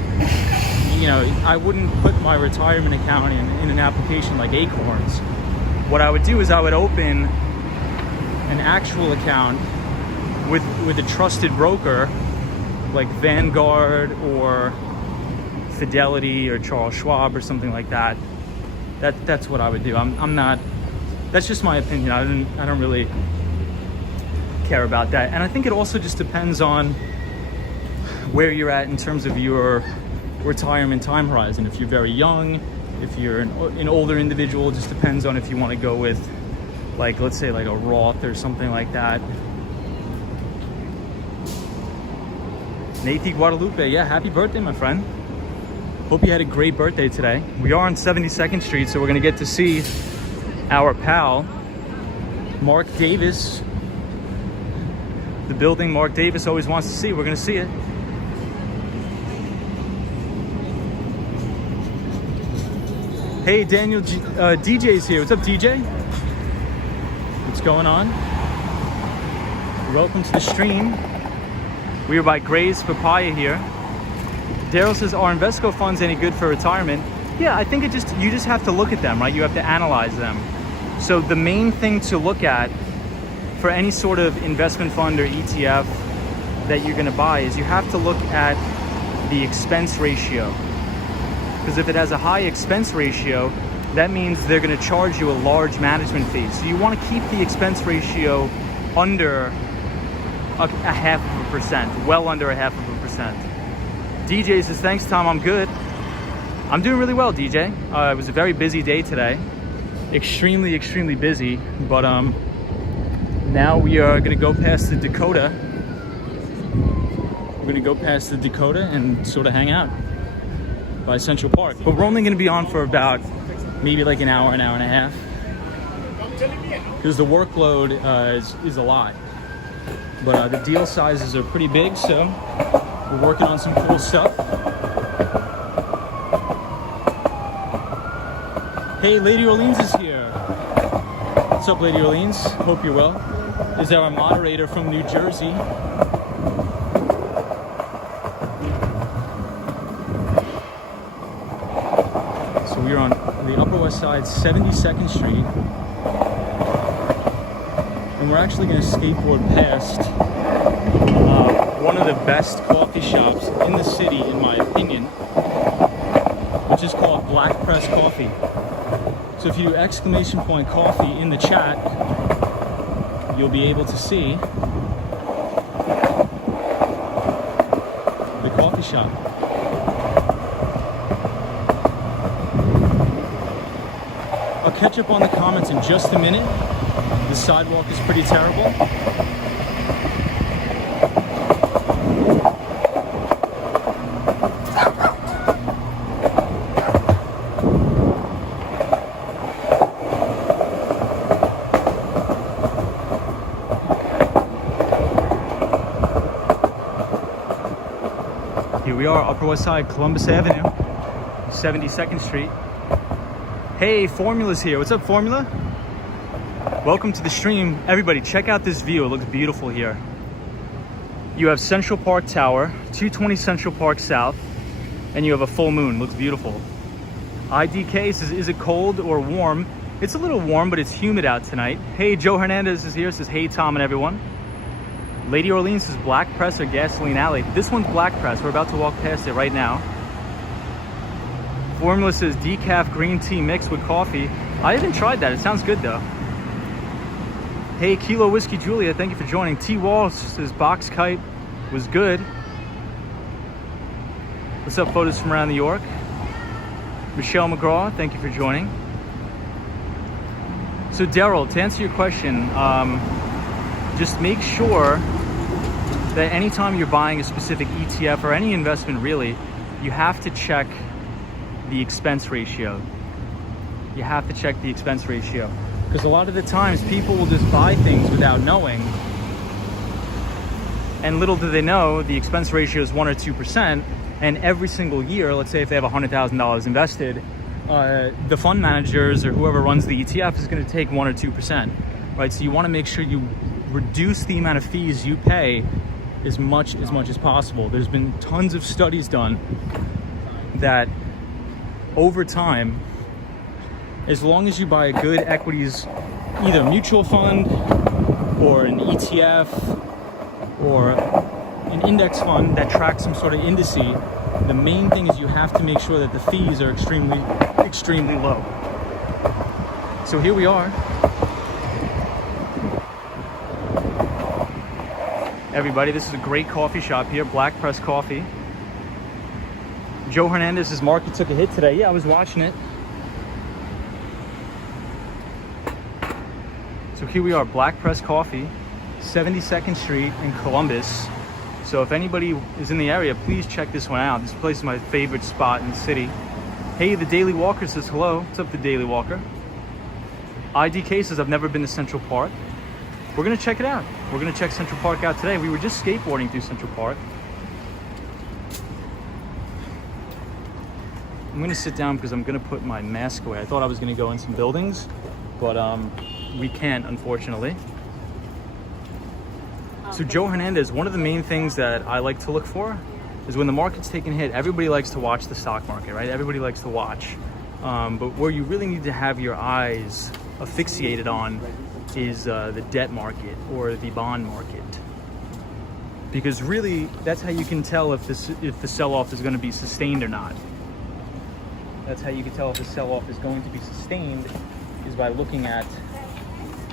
you know, I wouldn't put my retirement account in an application like Acorns. What I would do is I would open an actual account with a trusted broker like Vanguard or Fidelity or Charles Schwab or something like that. That's what I would do. I'm not, that's just my opinion. I don't really care about that. And I think it also just depends on where you're at in terms of your retirement time horizon. If you're very young, if you're an older individual, it just depends on if you want to go with, like, let's say like a Roth or something like that. Nathan Guadalupe, yeah, happy birthday, my friend. Hope you had a great birthday today. We are on 72nd Street, so we're gonna get to see our pal, Mark Davis. The building Mark Davis always wants to see. We're gonna see it. Hey, Daniel DJ's here. What's up, DJ? What's going on? Welcome to the stream. We are by Gray's Papaya here. Daryl says, are Invesco funds any good for retirement? Yeah, I think you just have to look at them, right? You have to analyze them. So the main thing to look at for any sort of investment fund or ETF that you're gonna buy is you have to look at the expense ratio. Because if it has a high expense ratio, that means they're gonna charge you a large management fee. So you wanna keep the expense ratio under a 0.5%, well under a 0.5%. DJ says, thanks, Tom, I'm good. I'm doing really well, DJ. It was a very busy day today. Extremely, extremely busy. But now we are gonna go past the Dakota. We're gonna go past the Dakota and sort of hang out by Central Park. But we're only gonna be on for about maybe like an hour and a half. Because the workload is a lot. But the deal sizes are pretty big, so we're working on some cool stuff. Hey, Lady Orleans is here. What's up, Lady Orleans? Hope you're well. Is our moderator from New Jersey. So we're on the Upper West Side, 72nd Street. And we're actually going to skateboard past one of the best coffee shops in the city, in my opinion, which is called Black Press Coffee. So if you do !coffee in the chat, you'll be able to see the coffee shop. I'll catch up on the comments in just a minute. The sidewalk is pretty terrible. Here we are, Upper West Side, Columbus Avenue, 72nd Street. Hey, Formula's here. What's up, Formula? Welcome to the stream. Everybody, check out this view. It looks beautiful here. You have Central Park Tower, 220 Central Park South, and you have a full moon. Looks beautiful. IDK says, is it cold or warm? It's a little warm, but it's humid out tonight. Hey, Joe Hernandez is here. Says, hey, Tom and everyone. Lady Orleans says, Black Press or Gasoline Alley. This one's Black Press. We're about to walk past it right now. Formula says, decaf green tea mixed with coffee. I haven't tried that. It sounds good, though. Hey, Kilo Whiskey Julia, thank you for joining. T. Wall says, box kite was good. What's up, photos from around New York? Michelle McGraw, thank you for joining. So, Daryl, to answer your question, just make sure that anytime you're buying a specific ETF or any investment really, you have to check the expense ratio. You have to check the expense ratio. Because a lot of the times people will just buy things without knowing. And little do they know, the expense ratio is 1 or 2%. And every single year, let's say if they have $100,000 invested, the fund managers or whoever runs the ETF is going to take 1 or 2%. Right? So you want to make sure you reduce the amount of fees you pay as much as possible. There's been tons of studies done that over time, as long as you buy a good equities, either mutual fund or an ETF or an index fund that tracks some sort of indice, the main thing is you have to make sure that the fees are extremely low. So here we are. everybody. This is a great coffee shop here, Black Press Coffee. Joe Hernandez's market took a hit today. Yeah, I was watching it. So here we are, Black Press Coffee, 72nd Street in Columbus. So if anybody is in the area, please check this one out. This place is my favorite spot in the city. Hey, the Daily Walker says hello. What's up, the Daily Walker? IDK says I've never been to Central Park. We're gonna check it out. We're gonna check Central Park out today. We were just skateboarding through Central Park. I'm gonna sit down because I'm gonna put my mask away. I thought I was gonna go in some buildings, but we can't, unfortunately. So Joe Hernandez, one of the main things that I like to look for is when the market's taking a hit. Everybody likes to watch the stock market, right? Everybody likes to watch. But where you really need to have your eyes asphyxiated on is the debt market or the bond market. Because really, that's how you can tell if the sell-off is going to be sustained or not. That's how you can tell if the sell-off is going to be sustained, is by looking at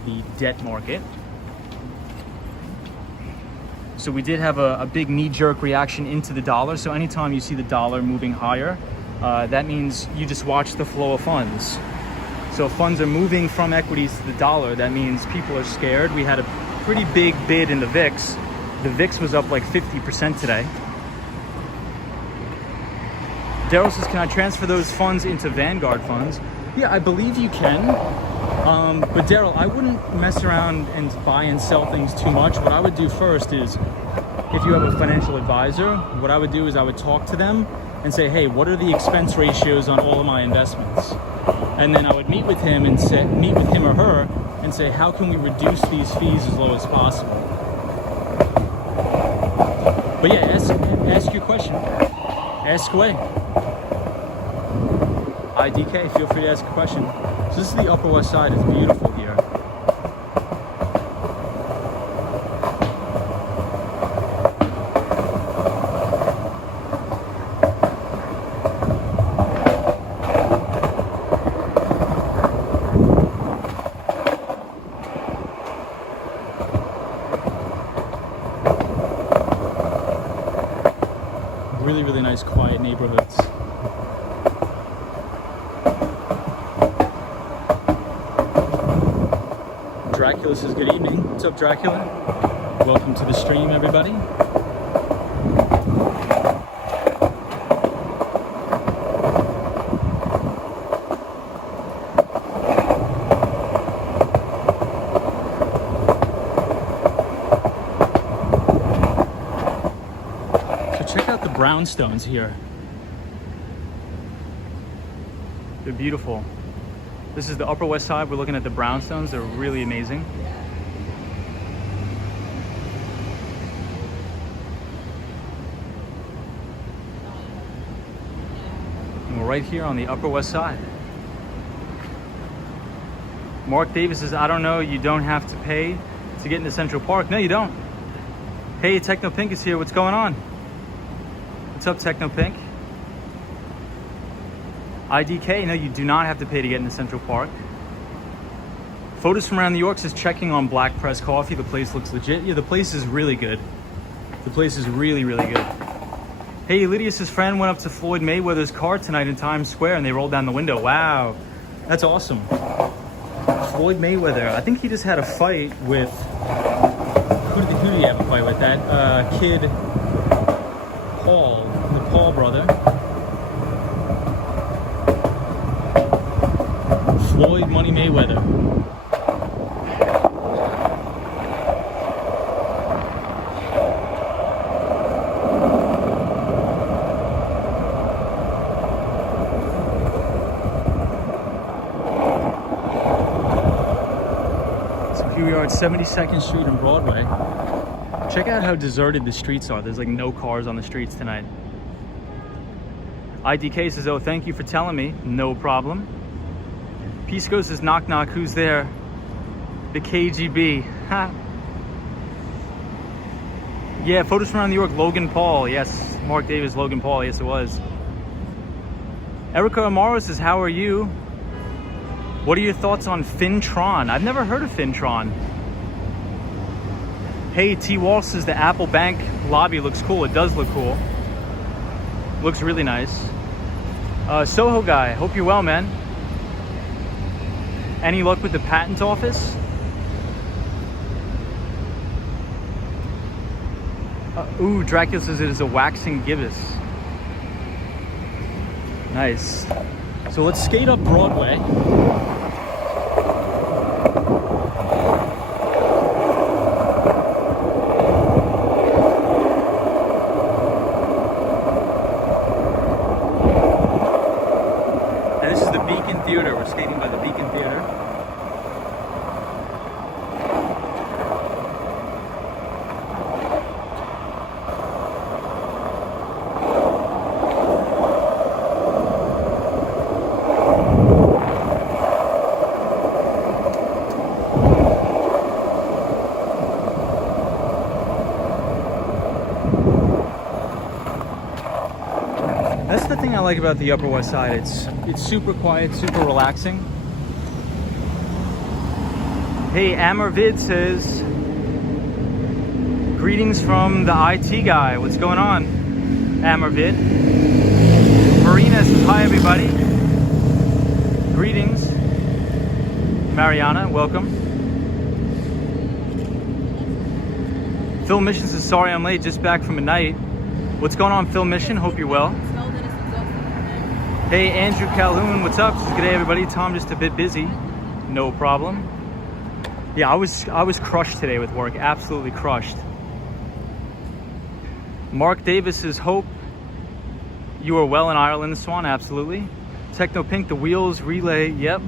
the debt market. So we did have a big knee-jerk reaction into the dollar. So anytime you see the dollar moving higher, that means you just watch the flow of funds. So if funds are moving from equities to the dollar, that means people are scared. We had a pretty big bid in the VIX. The VIX was up like 50% today. Daryl says, can I transfer those funds into Vanguard funds? Yeah, I believe you can. But Daryl, I wouldn't mess around and buy and sell things too much. What I would do first is, if you have a financial advisor, what I would do is I would talk to them and say, hey, what are the expense ratios on all of my investments? And then I would meet with him or her and say, how can we reduce these fees as low as possible? But yeah, ask your question. Ask away. IDK, feel free to ask a question. So this is the Upper West Side. It's beautiful here. Really, really nice, quiet neighborhoods. Dracula says good evening. What's up, Dracula? Welcome to the stream, everybody. So check out the brownstones here. They're beautiful. This is the Upper West Side. We're looking at the brownstones. They're really amazing. And we're right here on the Upper West Side. Mark Davis says, I don't know, you don't have to pay to get into Central Park. No, you don't. Hey, Techno Pink is here. What's going on? What's up, Techno Pink? IDK, no, you do not have to pay to get into Central Park. Photos from around New York says checking on Black Press Coffee. The place looks legit. Yeah, the place is really good. The place is really, really good. Hey, Lydia's friend went up to Floyd Mayweather's car tonight in Times Square and they rolled down the window. Wow, that's awesome. Floyd Mayweather, I think he just had a fight with, who did he have a fight with? That kid, Paul, the Paul brother. Floyd Money Mayweather. So here we are at 72nd Street and Broadway. Check out how deserted the streets are. There's like no cars on the streets tonight. IDK says, oh, thank you for telling me. No problem. Pisco says, knock knock, who's there? The KGB. Ha. Yeah, photos from around New York, Logan Paul. Yes, Mark Davis, Logan Paul. Yes, it was. Erica Amaro says, how are you? What are your thoughts on Fintron? I've never heard of Fintron. Hey, T. Wall says the Apple Bank lobby looks cool. It does look cool. Looks really nice. Soho guy, hope you're well, man. Any luck with the patent office? Ooh, Dracula says it is a waxing gibbous. Nice. So let's skate up Broadway. And this is the Beacon Theater. We're skating by the Beacon Theater. That's the thing I like about the Upper West Side. It's super quiet, super relaxing. Hey, Amarvid says, greetings from the IT guy. What's going on, Amarvid? Marina says, hi everybody. Greetings. Mariana, welcome. Phil Mission says, sorry I'm late, just back from a night. What's going on, Phil Mission? Hope you're well. Hey, Andrew Calhoun, what's up? Good day, everybody. Tom, just a bit busy. No problem. Yeah, I was crushed today with work. Absolutely crushed. Mark Davis says, hope you are well in Ireland, Swan. Absolutely. Techno Pink, the wheels relay. Yep.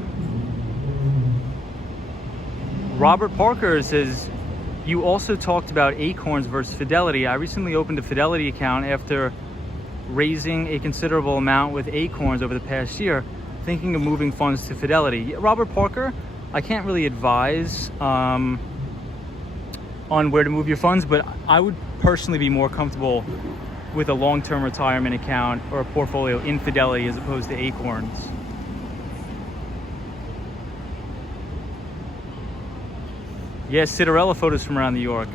Robert Parker says, you also talked about Acorns versus Fidelity. I recently opened a Fidelity account after raising a considerable amount with Acorns over the past year, thinking of moving funds to Fidelity. Robert Parker, I can't really advise on where to move your funds, but I would personally be more comfortable with a long-term retirement account or a portfolio in Fidelity as opposed to Acorns. Yes, Citarella photos from around New York.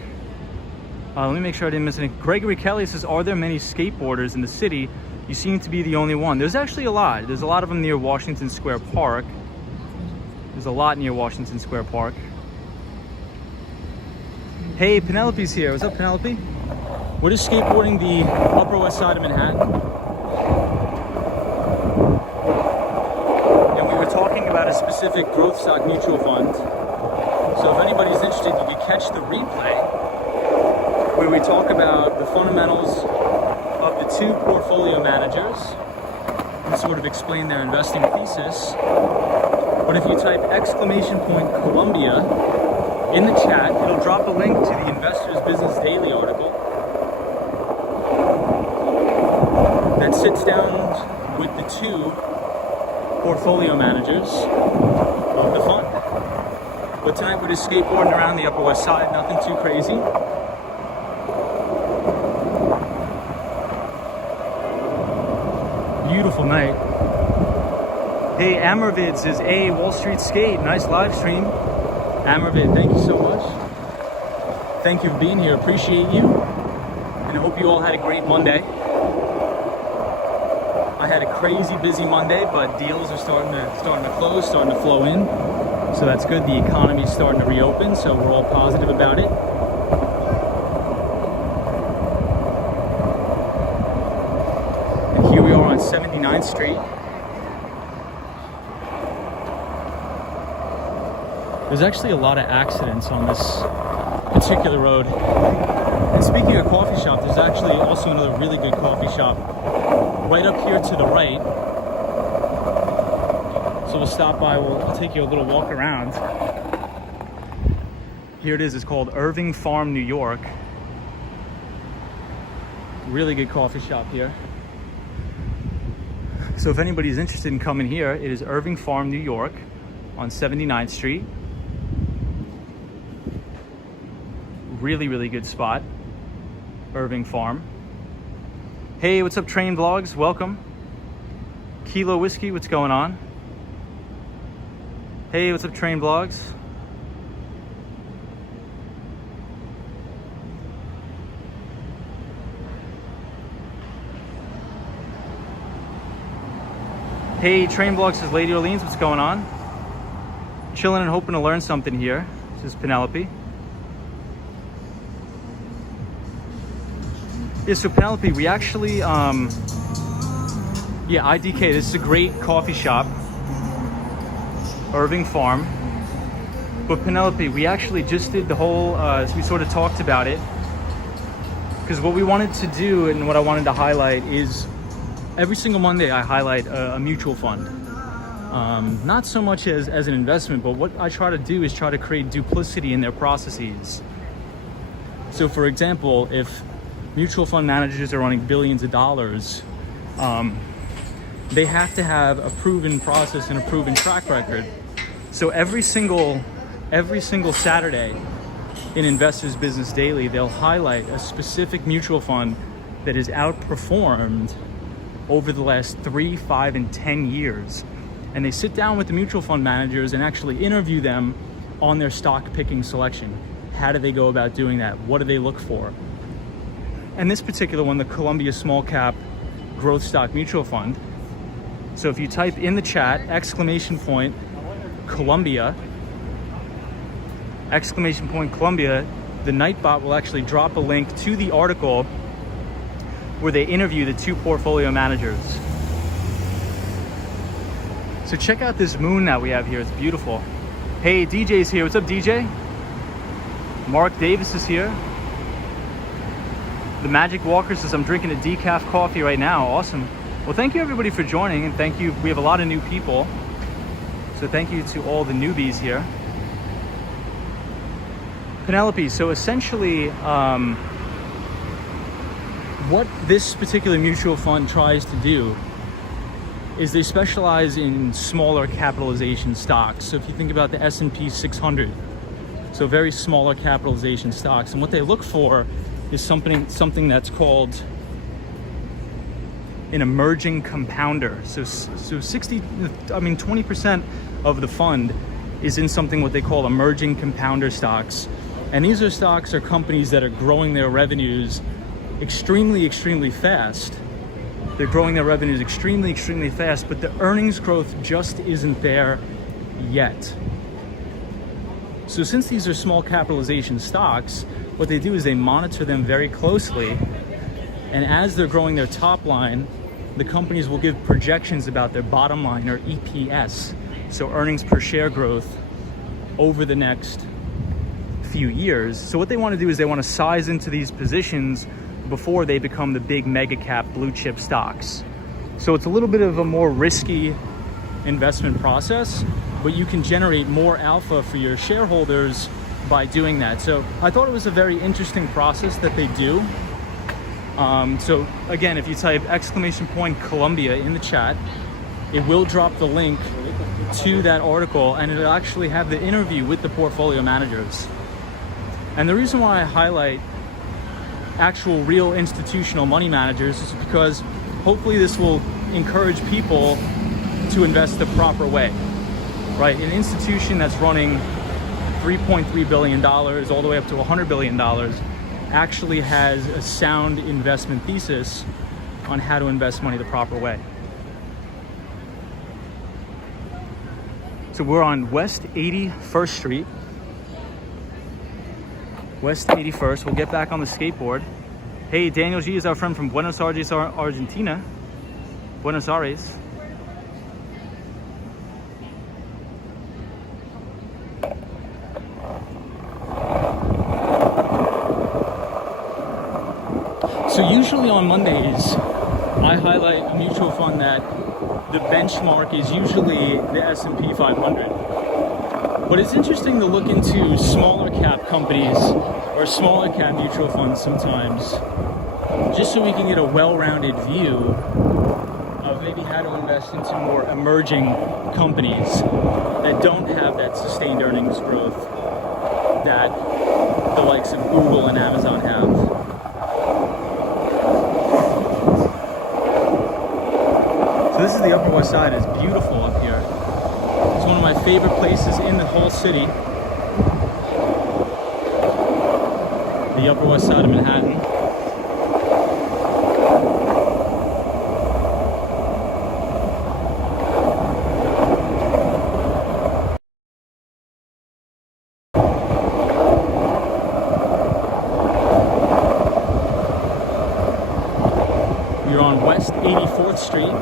Let me make sure I didn't miss any. Gregory Kelly says, are there many skateboarders in the city? You seem to be the only one. There's actually a lot. There's a lot of them near Washington Square Park. There's a lot near Washington Square Park. Hey, Penelope's here. What's up, Penelope? We're just skateboarding the Upper West Side of Manhattan. And we were talking about a specific growth stock mutual fund. So if anybody's interested, you can catch the replay where we talk about the fundamentals of the two portfolio managers and sort of explain their investing thesis. But if you type !Columbia in the chat, it'll drop a link to the Investors Business Daily article that sits down with the two portfolio managers of the fund. But tonight we're just skateboarding around the Upper West Side, nothing too crazy. Beautiful night. Hey, Amarvid says, hey, Wall Street Skate, nice live stream. Amarvid, thank you so much. Thank you for being here, appreciate you. And I hope you all had a great Monday. I had a crazy busy Monday, but deals are starting to close, starting to flow in. So that's good. The economy's starting to reopen, so we're all positive about it. And here we are on 79th Street. There's actually a lot of accidents on this particular road. And speaking of coffee shop, there's actually also another really good coffee shop right up here to the right. So we'll stop by, I'll take you a little walk around. Here it is, it's called Irving Farm, New York. Really good coffee shop here. So if anybody's interested in coming here, it is Irving Farm, New York on 79th Street. Really, really good spot, Irving Farm. Hey, what's up, Train Vlogs? Welcome. Kilo Whiskey, what's going on? Hey, what's up, Train Vlogs? Hey, Train Blog says, Lady Orleans, what's going on? Chilling and hoping to learn something here. This is Penelope. Yeah, so Penelope, we actually, yeah, IDK, this is a great coffee shop. Irving Farm. But Penelope, we actually just did the whole, we sort of talked about it. Because what we wanted to do and what I wanted to highlight is every single Monday I highlight a mutual fund. Not so much as an investment, but what I try to do is try to create duplicity in their processes. So for example, if mutual fund managers are running billions of dollars, they have to have a proven process and a proven track record. So every single Saturday in Investors Business Daily, they'll highlight a specific mutual fund that has outperformed over the last 3, 5, and 10 years. And they sit down with the mutual fund managers and actually interview them on their stock picking selection. How do they go about doing that? What do they look for? And this particular one, the Columbia Small Cap Growth Stock Mutual Fund. So if you type in the chat, !Columbia, !Columbia, the Nightbot will actually drop a link to the article where they interview the two portfolio managers. So check out this moon that we have here. It's beautiful. Hey, DJ's here. What's up, DJ? Mark Davis is here. The Magic Walker says, I'm drinking a decaf coffee right now. Awesome. Well, thank you everybody for joining, and thank you. We have a lot of new people. So thank you to all the newbies here. Penelope, so essentially, what this particular mutual fund tries to do is they specialize in smaller capitalization stocks. So if you think about the S&P 600, so very smaller capitalization stocks, and what they look for is something that's called an emerging compounder. So 20% of the fund is in something what they call emerging compounder stocks. And these are stocks or companies that are growing their revenues extremely fast. They're growing their revenues extremely fast, but the earnings growth just isn't there yet. So since these are small capitalization stocks, what they do is they monitor them very closely. And as they're growing their top line, the companies will give projections about their bottom line, or EPS, so earnings per share growth over the next few years. So what they want to do is they want to size into these positions before they become the big mega cap blue chip stocks. So it's a little bit of a more risky investment process, but you can generate more alpha for your shareholders by doing that. So I thought it was a very interesting process that they do. So again, if you type !Columbia in the chat, it will drop the link to that article, and it'll actually have the interview with the portfolio managers. And the reason why I highlight actual real institutional money managers is because hopefully this will encourage people to invest the proper way, right? An institution that's running $3.3 billion all the way up to $100 billion actually has a sound investment thesis on how to invest money the proper way. So we're on West 81st Street. West 81st. We'll get back on the skateboard. Hey, Daniel G is our friend from Buenos Aires, Argentina. Buenos Aires. So usually on Mondays, I highlight a mutual fund that the benchmark is usually the S&P 500. But it's interesting to look into smaller cap companies or smaller cap mutual funds sometimes, just so we can get a well-rounded view of maybe how to invest into more emerging companies that don't have that sustained earnings growth that the likes of Google and Amazon have. So this is the Upper West Side. It's beautiful up here. It's one of my favorite places in the whole city. The Upper West Side of Manhattan. West 84th Street.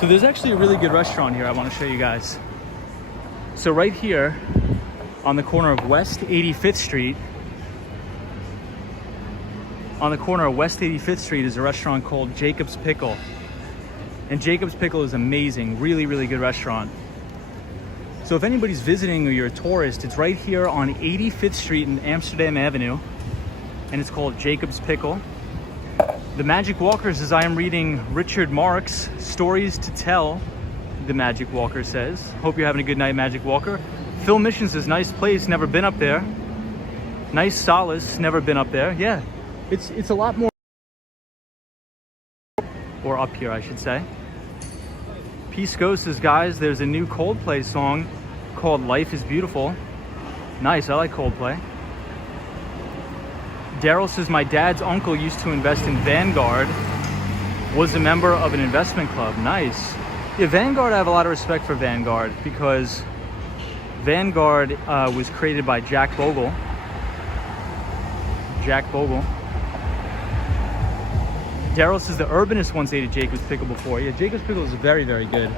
So there's actually a really good restaurant here I want to show you guys. So right here on the corner of West 85th Street, is a restaurant called Jacob's Pickle. And Jacob's Pickle is amazing, really, really good restaurant. So if anybody's visiting or you're a tourist, it's right here on 85th Street and Amsterdam Avenue, and it's called Jacob's Pickle. The Magic Walker says, I am reading Richard Marx, Stories to Tell, the Magic Walker says. Hope you're having a good night, Magic Walker. Phil Mission says, nice place, never been up there. Nice Solace, never been up there. Yeah, it's a lot more, or up here, I should say. Pisco says, guys, there's a new Coldplay song called Life is Beautiful. Nice, I like Coldplay. Daryl says, my dad's uncle used to invest in Vanguard, was a member of an investment club. Nice. Yeah, Vanguard, I have a lot of respect for Vanguard because Vanguard was created by Jack Bogle. Daryl says, the Urbanist once ate at Jacob's Pickle before. Yeah, Jacob's Pickle is very, very good.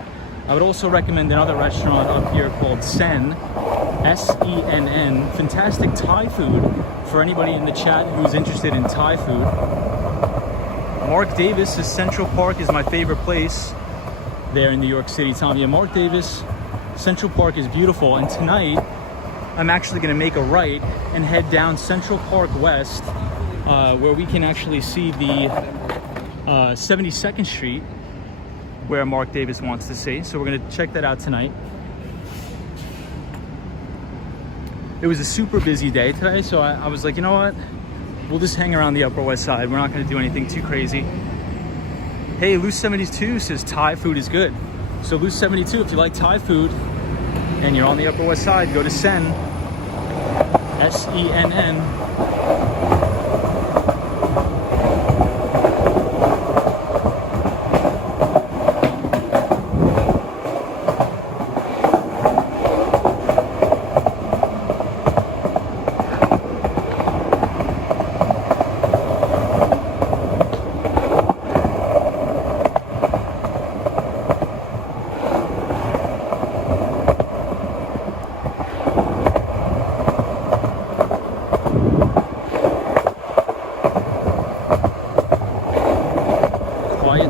I would also recommend another restaurant up here called Sen, S-E-N-N. Fantastic Thai food for anybody in the chat who's interested in Thai food. Mark Davis says, Central Park is my favorite place there in New York City. Tom, yeah, Mark Davis, Central Park is beautiful. And tonight, I'm actually going to make a right and head down Central Park West, where we can actually see the 72nd Street, where Mark Davis wants to see. So we're gonna check that out tonight. It was a super busy day today, so I was like, you know what? We'll just hang around the Upper West Side. We're not gonna do anything too crazy. Hey, Loose 72 says Thai food is good. So Loose 72, if you like Thai food and you're on the Upper West Side, go to Sen, S-E-N-N.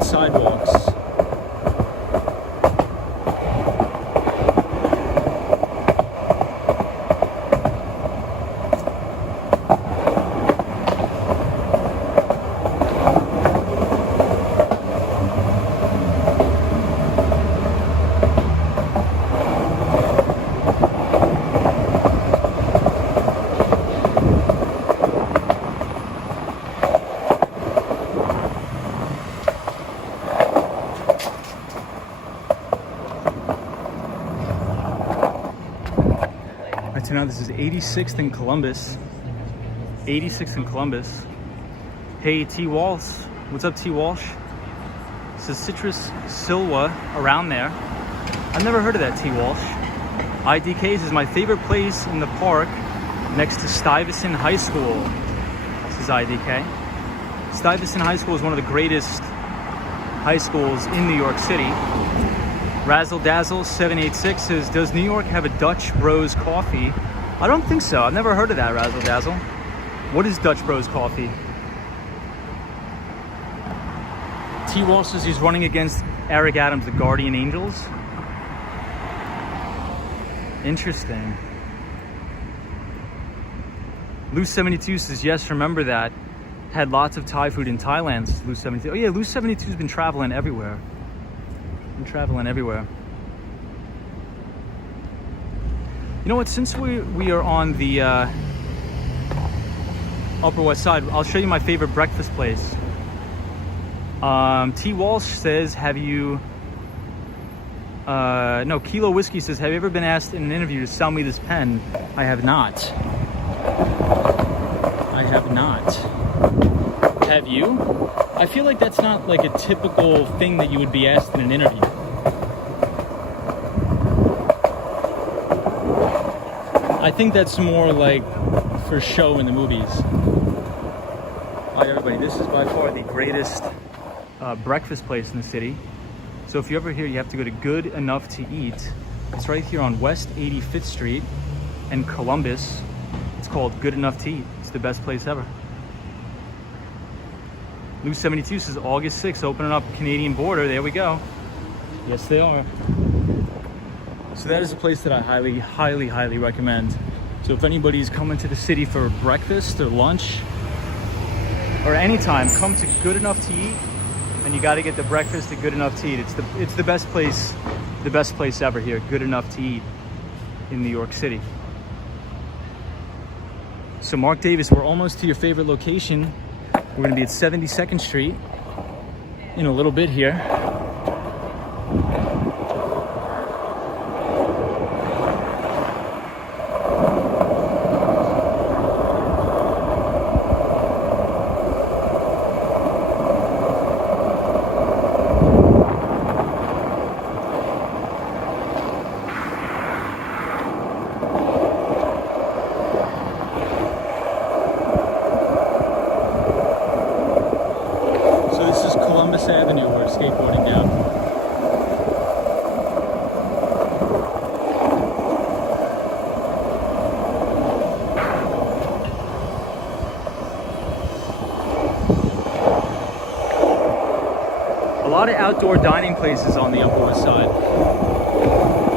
Sidewalks. So now this is 86th and Columbus. 86th and Columbus. Hey, T. Walsh. What's up, T. Walsh? It says Citrus Silwa around there. I've never heard of that, T. Walsh. IDK says my favorite place in the park next to Stuyvesant High School. This is IDK. Stuyvesant High School is one of the greatest high schools in New York City. Razzle Dazzle 786 says, does New York have a Dutch Bros coffee? I don't think so. I've never heard of that, Razzle Dazzle. What is Dutch Bros coffee? T. Walsh says he's running against Eric Adams, the Guardian Angels. Interesting. Loose 72 says, yes, remember that. Had lots of Thai food in Thailand, says Loose 72. Oh yeah, Loose 72's been traveling everywhere. You know what, since we are on the Upper West Side, I'll show you my favorite breakfast place. T. Walsh says, have you No, Kilo Whiskey says, have you ever been asked in an interview to sell me this pen? I have not. I have not. Have you? I feel like that's not like a typical thing that you would be asked in an interview. I think that's more like for show in the movies. All right, everybody, this is by far the greatest breakfast place in the city. So if you're ever here, you have to go to Good Enough to Eat. It's right here on West 85th Street in Columbus. It's called Good Enough to Eat. It's the best place ever. Lou 72 says August 6th, opening up Canadian border. There we go. Yes, they are. So that is a place that I highly, highly, highly recommend. So if anybody's coming to the city for breakfast or lunch or anytime, come to Good Enough to Eat, and you got to get the breakfast at Good Enough to Eat. It's the best place ever here. Good Enough to Eat in New York City. So Mark Davis, we're almost to your favorite location. We're going to be at 72nd Street in a little bit here. Avenue we're skateboarding down. A lot of outdoor dining places on the Upper West Side.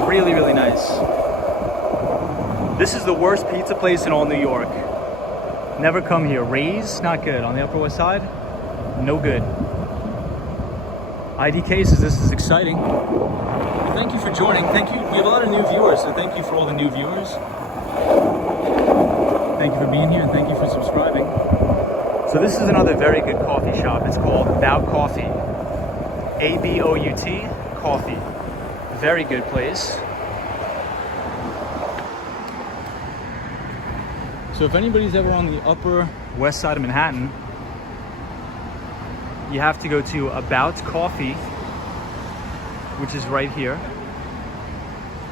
Really, really nice. This is the worst pizza place in all New York. Never come here. Ray's, not good. On the Upper West Side, no good. IDK says this is exciting. Well, thank you for joining. Thank you. We have a lot of new viewers, so thank you for all the new viewers. Thank you for being here and thank you for subscribing. So this is another very good coffee shop. It's called About Coffee. ABOUT Coffee. Very good place. So if anybody's ever on the Upper West Side of Manhattan, you have to go to About Coffee, which is right here,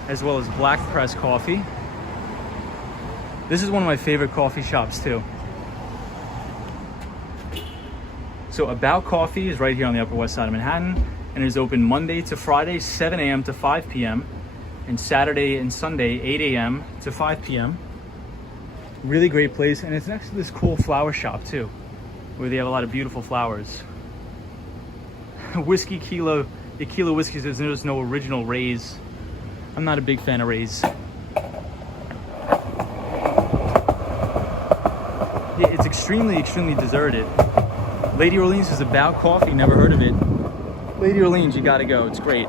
as well as Black Press Coffee. This is one of my favorite coffee shops too. So About Coffee is right here on the Upper West Side of Manhattan, and is open Monday to Friday, 7 a.m. to 5 p.m. and Saturday and Sunday, 8 a.m. to 5 p.m. Really great place, and it's next to this cool flower shop too, where they have a lot of beautiful flowers. Whiskey Kilo, the Kilo Whiskey says there's no original Rays. I'm not a big fan of Rays. Yeah, it's extremely, extremely deserted. Lady Orleans is About Coffee, never heard of it. Lady Orleans, you gotta go, it's great.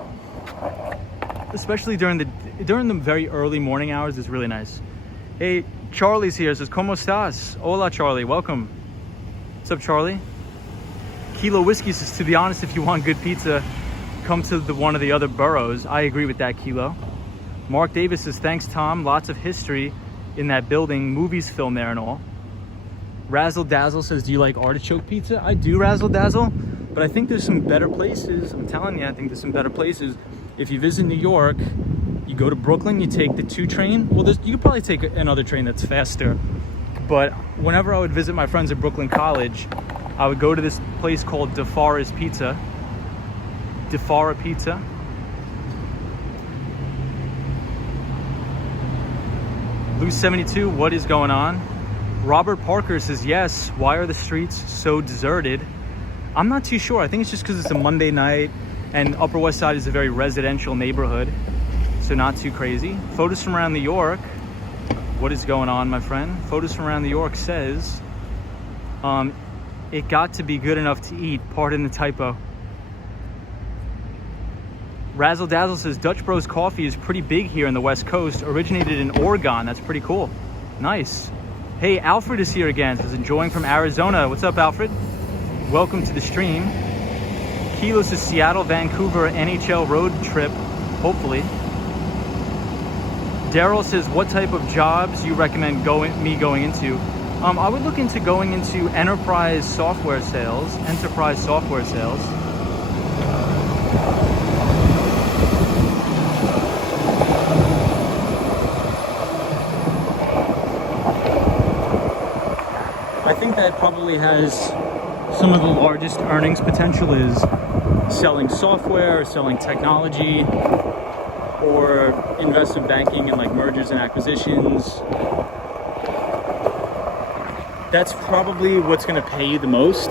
Especially during the very early morning hours, it's really nice. Hey, Charlie's here, says, ¿Cómo estás? Hola, Charlie, welcome. What's up, Charlie? Kilo Whiskey says, to be honest, if you want good pizza, come to one of the other boroughs. I agree with that, Kilo. Mark Davis says, thanks, Tom. Lots of history in that building. Movies filmed there and all. Razzle Dazzle says, do you like artichoke pizza? I do, Razzle Dazzle, but I think there's some better places. I'm telling you, I think there's some better places. If you visit New York, you go to Brooklyn, you take the 2 train. Well, you could probably take another train that's faster. But whenever I would visit my friends at Brooklyn College, I would go to this place called DeFara's Pizza. DeFara Pizza. Lou 72, what is going on? Robert Parker says, yes, why are the streets so deserted? I'm not too sure. I think it's just because it's a Monday night and Upper West Side is a very residential neighborhood. So not too crazy. Photos from around New York. What is going on, my friend? Photos from around New York says, it got to be good enough to eat. Pardon the typo. Razzle Dazzle says, Dutch Bros Coffee is pretty big here in the West Coast. Originated in Oregon. That's pretty cool. Nice. Hey, Alfred is here again. Says, enjoying from Arizona. What's up, Alfred? Welcome to the stream. Kilo says, Seattle, Vancouver, NHL road trip hopefully. Daryl says, what type of jobs you recommend me going into? I would look into going into enterprise software sales. I think that probably has some of the largest earnings potential, is selling software, or selling technology, or investment banking and like mergers and acquisitions. That's probably what's going to pay you the most.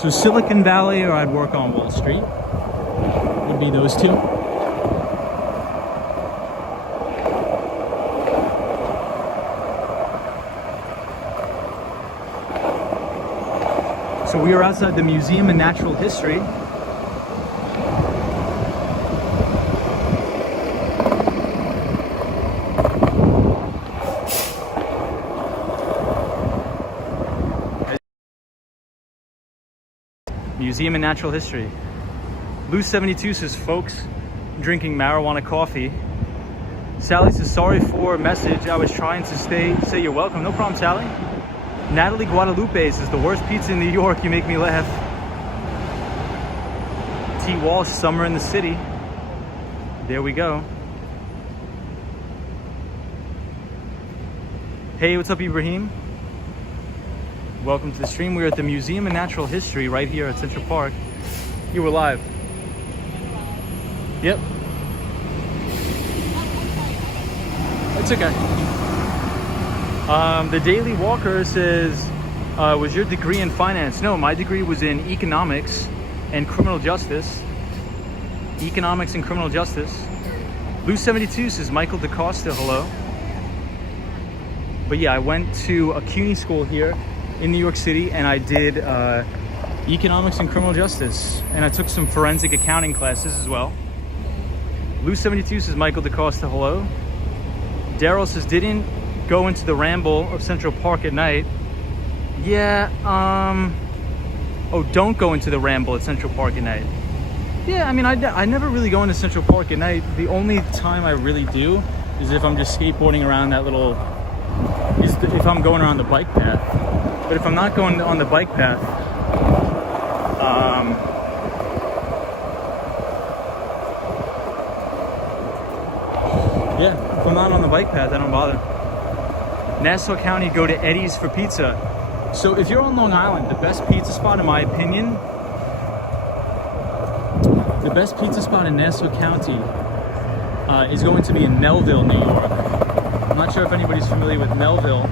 So Silicon Valley, or I'd work on Wall Street, would be those two. So we are outside the Museum of Natural History. Museum of Natural History. Lou72 says, folks drinking marijuana coffee. Sally says, sorry for a message. I was trying to say you're welcome. No problem, Sally. Natalie Guadalupe says, the worst pizza in New York, you make me laugh. T. Walsh, summer in the city. There we go. Hey, what's up, Ibrahim? Welcome to the stream. We're at the Museum of Natural History right here at Central Park. You were live. Yep. It's okay. The Daily Walker says, was your degree in finance? No, my degree was in economics and criminal justice. Economics and criminal justice. Lou72 says, Michael DaCosta, hello. But yeah, I went to a CUNY school here in New York City, and I did economics and criminal justice, and I took some forensic accounting classes as well. Lou72 says, Michael DaCosta, hello. Daryl says, didn't go into the ramble of Central Park at night. Yeah, oh, don't go into the ramble at Central Park at night. Yeah, I mean, I never really go into Central Park at night. The only time I really do is if I'm just skateboarding around that little, if I'm going around the bike path. But if I'm not going on the bike path, yeah, if I'm not on the bike path, I don't bother. Nassau County, go to Eddie's for pizza. So if you're on Long Island, the best pizza spot, in my opinion, the best pizza spot in Nassau County is going to be in Melville, New York. I'm not sure if anybody's familiar with Melville,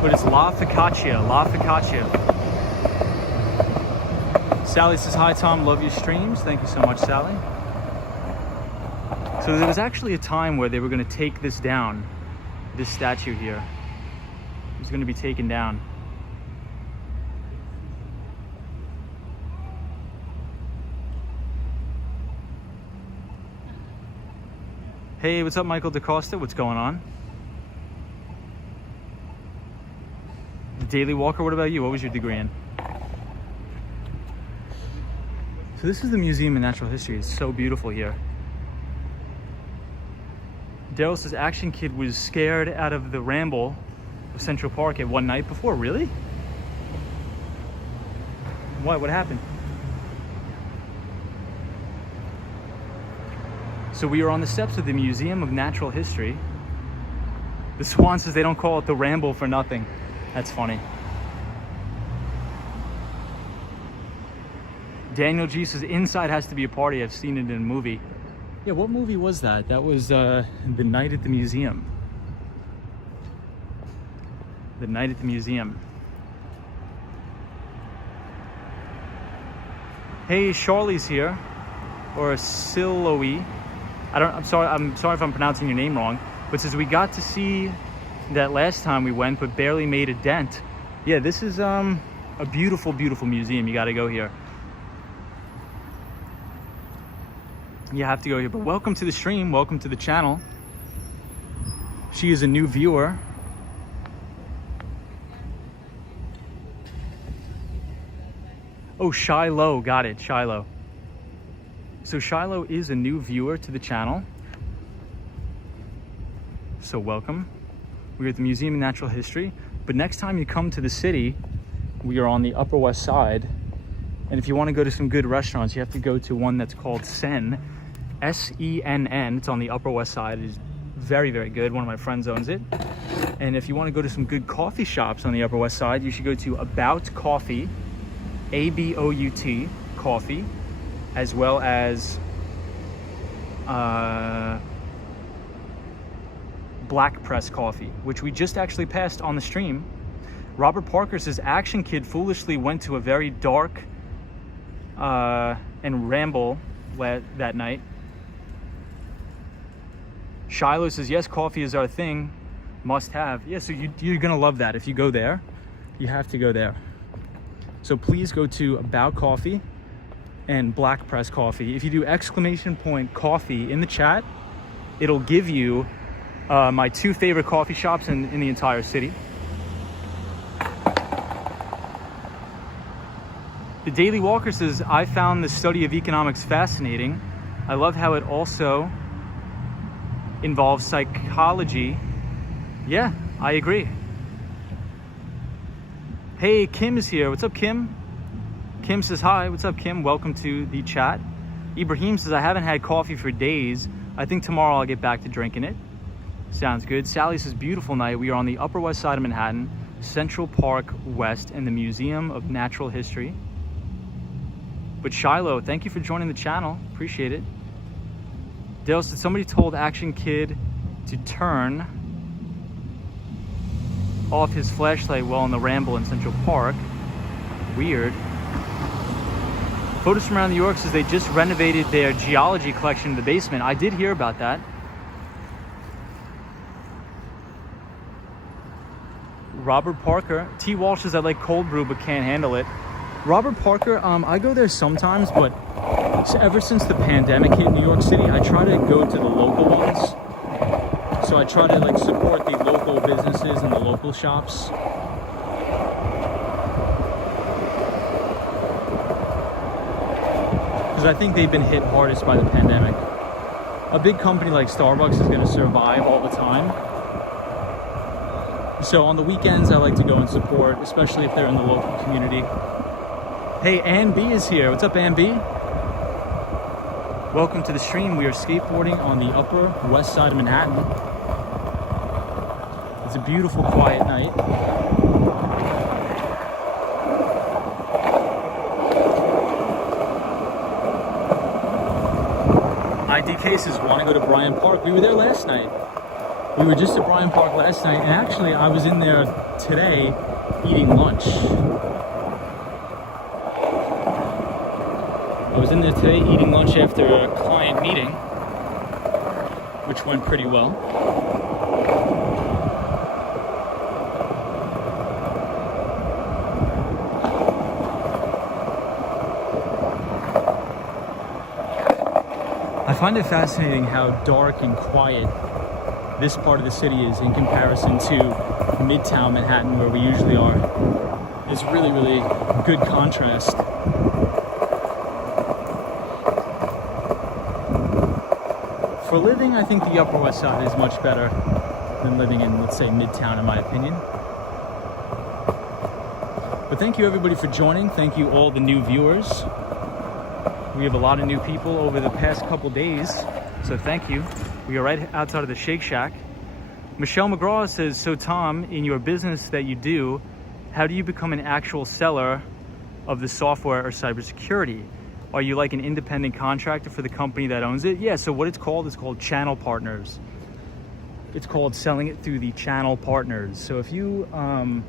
but it's La Focaccia. Sally says, hi Tom, love your streams. Thank you so much, Sally. So there was actually a time where they were going to take this down, this statue here. It was going to be taken down. Hey, what's up, Michael DaCosta? What's going on? The Daily Walker, what about you? What was your degree in? So this is the Museum of Natural History. It's so beautiful here. Daryl says Action Kid was scared out of the ramble of Central Park at one night before. Really? What happened? So we are on the steps of the Museum of Natural History. The Swan says they don't call it the ramble for nothing. That's funny. Daniel G says inside has to be a party. I've seen it in a movie. Yeah, what movie was that? That was The Night at the Museum. The Night at the Museum. Hey, Charlie's here, or Siloe. I'm sorry if I'm pronouncing your name wrong, but says we got to see that last time we went, but barely made a dent. Yeah, this is a beautiful, beautiful museum. You got to go here. You have to go here. But welcome to the stream. Welcome to the channel. She is a new viewer. Oh, Shiloh, got it, Shiloh. So Shiloh is a new viewer to the channel. So welcome. We're at the Museum of Natural History, but next time you come to the city, we are on the Upper West Side. And if you want to go to some good restaurants, you have to go to one that's called Senn, S-E-N-N. It's on the Upper West Side. It is very, very good. One of my friends owns it. And if you want to go to some good coffee shops on the Upper West Side, you should go to About Coffee, A-B-O-U-T, Coffee, as well as Black Press Coffee, which we just actually passed on the stream. Robert Parker says, Action Kid foolishly went to a very dark and ramble that night. Shiloh says, yes, coffee is our thing, must have. Yeah, so you're gonna love that. If you go there, you have to go there. So please go to About Coffee and Black Press Coffee. If you do !coffee in the chat, it'll give you my 2 favorite coffee shops in the entire city. The Daily Walker says, I found the study of economics fascinating. I love how it also involves psychology. Yeah, I agree. Hey, Kim is here. What's up, Kim? Kim says hi. What's up, Kim? Welcome to the chat. Ibrahim says, I haven't had coffee for days. I think tomorrow I'll get back to drinking it. Sounds good. Sally says, beautiful night. We are on the Upper West Side of Manhattan, Central Park West, and the Museum of Natural History. But Shiloh, thank you for joining the channel. Appreciate it. Dale said, somebody told Action Kid to turn off his flashlight while in the ramble in Central Park. Weird. Photos from around New York says they just renovated their geology collection in the basement. I did hear about that. Robert Parker. T. Walsh says, I like cold brew but can't handle it. Robert Parker, I go there sometimes, but ever since the pandemic hit New York City, I try to go to the local ones. So I try to like support the local businesses and the local shops. Because I think they've been hit hardest by the pandemic. A big company like Starbucks is going to survive all the time. So on the weekends, I like to go and support, especially if they're in the local community. Hey, Ann B is here. What's up, Ann B? Welcome to the stream. We are skateboarding on the Upper West Side of Manhattan. It's a beautiful, quiet night. IDK says, want to go to Bryant Park? We were there last night. We were just at Bryant Park last night, and actually I was in there today eating lunch. I was in there today eating lunch after a client meeting, which went pretty well. I find it fascinating how dark and quiet this part of the city is in comparison to Midtown Manhattan, where we usually are. It's really, really good contrast. For living, I think the Upper West Side is much better than living in, let's say, Midtown, in my opinion. But thank you, everybody, for joining. Thank you, all the new viewers. We have a lot of new people over the past couple days, so thank you. We are right outside of the Shake Shack. Michelle McGraw says, so Tom, in your business that you do, how do you become an actual seller of the software or cybersecurity? Are you like an independent contractor for the company that owns it? Yeah, so what it's called is called channel partners. It's called selling it through the channel partners. So if you, and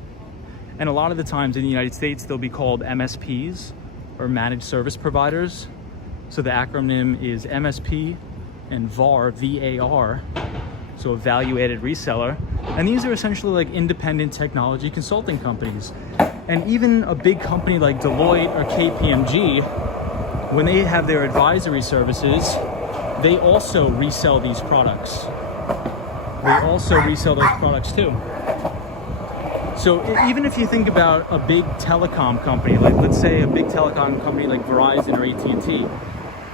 a lot of the times in the United States, they'll be called MSPs or managed service providers. So the acronym is MSP and VAR, V-A-R, so a value-added reseller. And these are essentially like independent technology consulting companies. And even a big company like Deloitte or KPMG, when they have their advisory services, they also resell these products. They also resell those products too. So even if you think about a big telecom company, like let's say a big telecom company like Verizon or AT&T,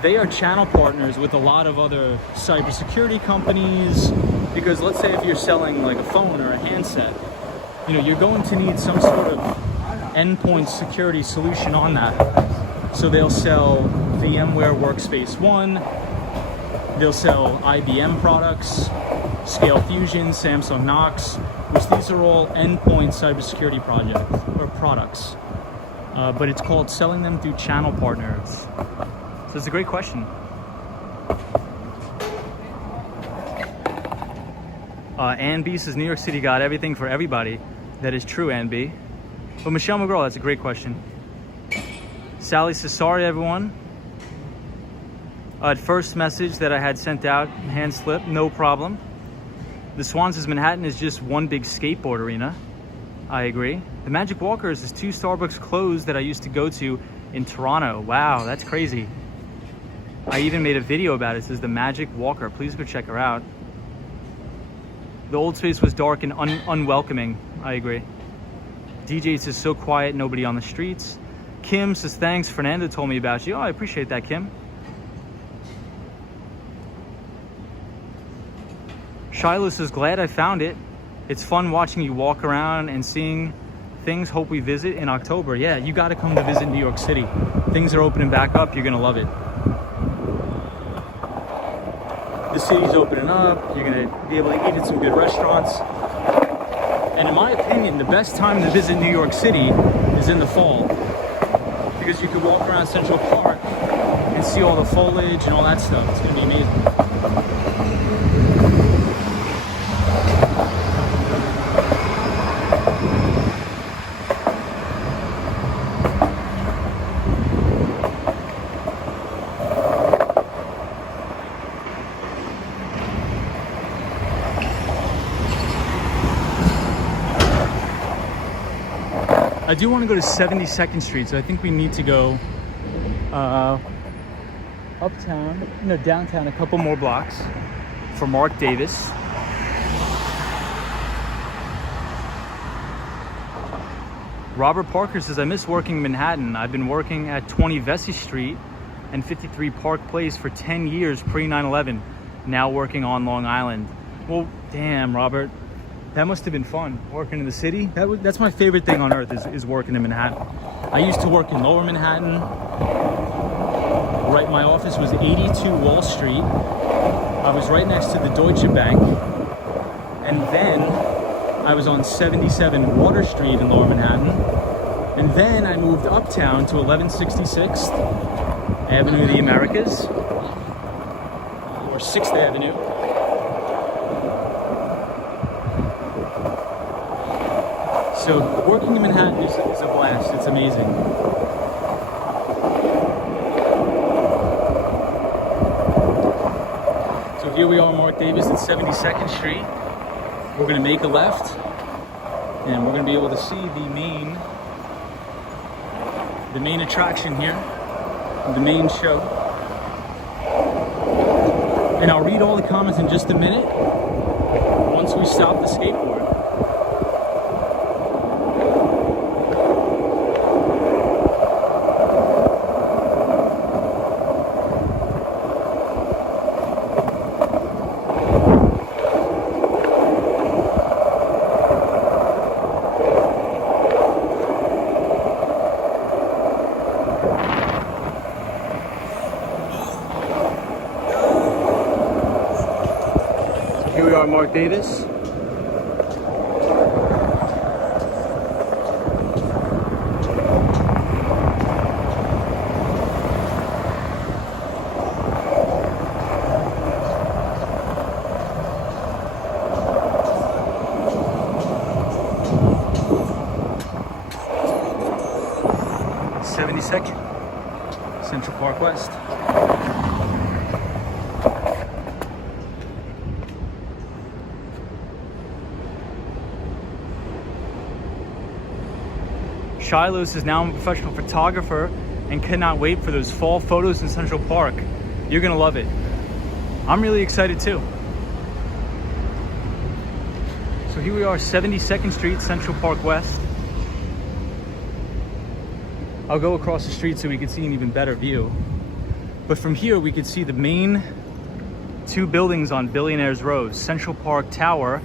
they are channel partners with a lot of other cybersecurity companies, because let's say if you're selling like a phone or a handset, you know, you're going to need some sort of endpoint security solution on that. So they'll sell VMware Workspace ONE, they'll sell IBM products, Scale Fusion, Samsung Knox, which these are all endpoint cybersecurity projects or products. But it's called selling them through channel partners. So it's a great question. Ann B says New York City got everything for everybody. That is true, Ann B. But Michelle McGraw, that's a great question. Sally says, sorry everyone. First message that I had sent out, hand slip, no problem. The Swans says Manhattan is just one big skateboard arena. I agree. The Magic Walkers is 2 Starbucks closed that I used to go to in Toronto. Wow, that's crazy. I even made a video about it. It says the Magic Walker. Please go check her out. The old space was dark and unwelcoming. I agree. DJ says so quiet, nobody on the streets. Kim says thanks, Fernando told me about you. Oh, I appreciate that, Kim. Shiloh says glad I found it. It's fun watching you walk around and seeing things. Hope we visit in October. Yeah, you got to come to visit New York City. Things are opening back up. You're gonna love it. The city's opening up. You're gonna be able to eat at some good restaurants. And in my opinion, the best time to visit New York City is in the fall, because you can walk around Central Park and see all the foliage and all that stuff. It's gonna be amazing. I do want to go to 72nd Street, so I think we need to go uptown, no, downtown a couple more blocks for Mark Davis. Robert Parker says, I miss working in Manhattan. I've been working at 20 Vesey Street and 53 Park Place for 10 years pre 9/11, now working on Long Island. Well, damn, Robert. That must have been fun, working in the city. That's my favorite thing on earth is working in Manhattan. I used to work in Lower Manhattan. Right, my office was 82 Wall Street. I was right next to the Deutsche Bank. And then I was on 77 Water Street in Lower Manhattan. And then I moved uptown to 1166th Avenue of the Americas, or 6th Avenue. So working in Manhattan is a blast. It's amazing. So here we are, Mark Davis at 72nd Street. We're going to make a left, and we're going to be able to see the main attraction here, the main show. And I'll read all the comments in just a minute once we stop the skateboard. Here we are, Mark Davis. Central Park West. Shiloh says, now I'm a professional photographer and cannot wait for those fall photos in Central Park. You're gonna love it. I'm really excited too. So here we are, 72nd Street, Central Park West. I'll go across the street so we can see an even better view. But from here, we could see the main two buildings on Billionaires Row, Central Park Tower,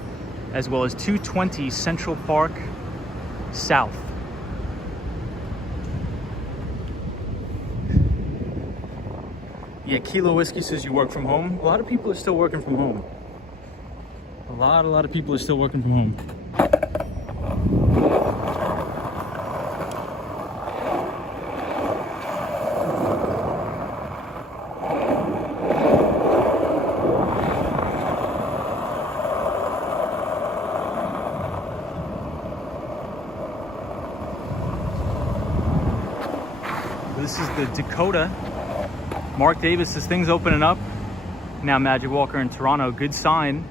as well as 220 Central Park South. Yeah, Kilo Whiskey says you work from home. A lot of people are still working from home. A lot of people are still working from home. This is the Dakota. Mark Davis says things opening up. Now Magic Walker in Toronto, good sign.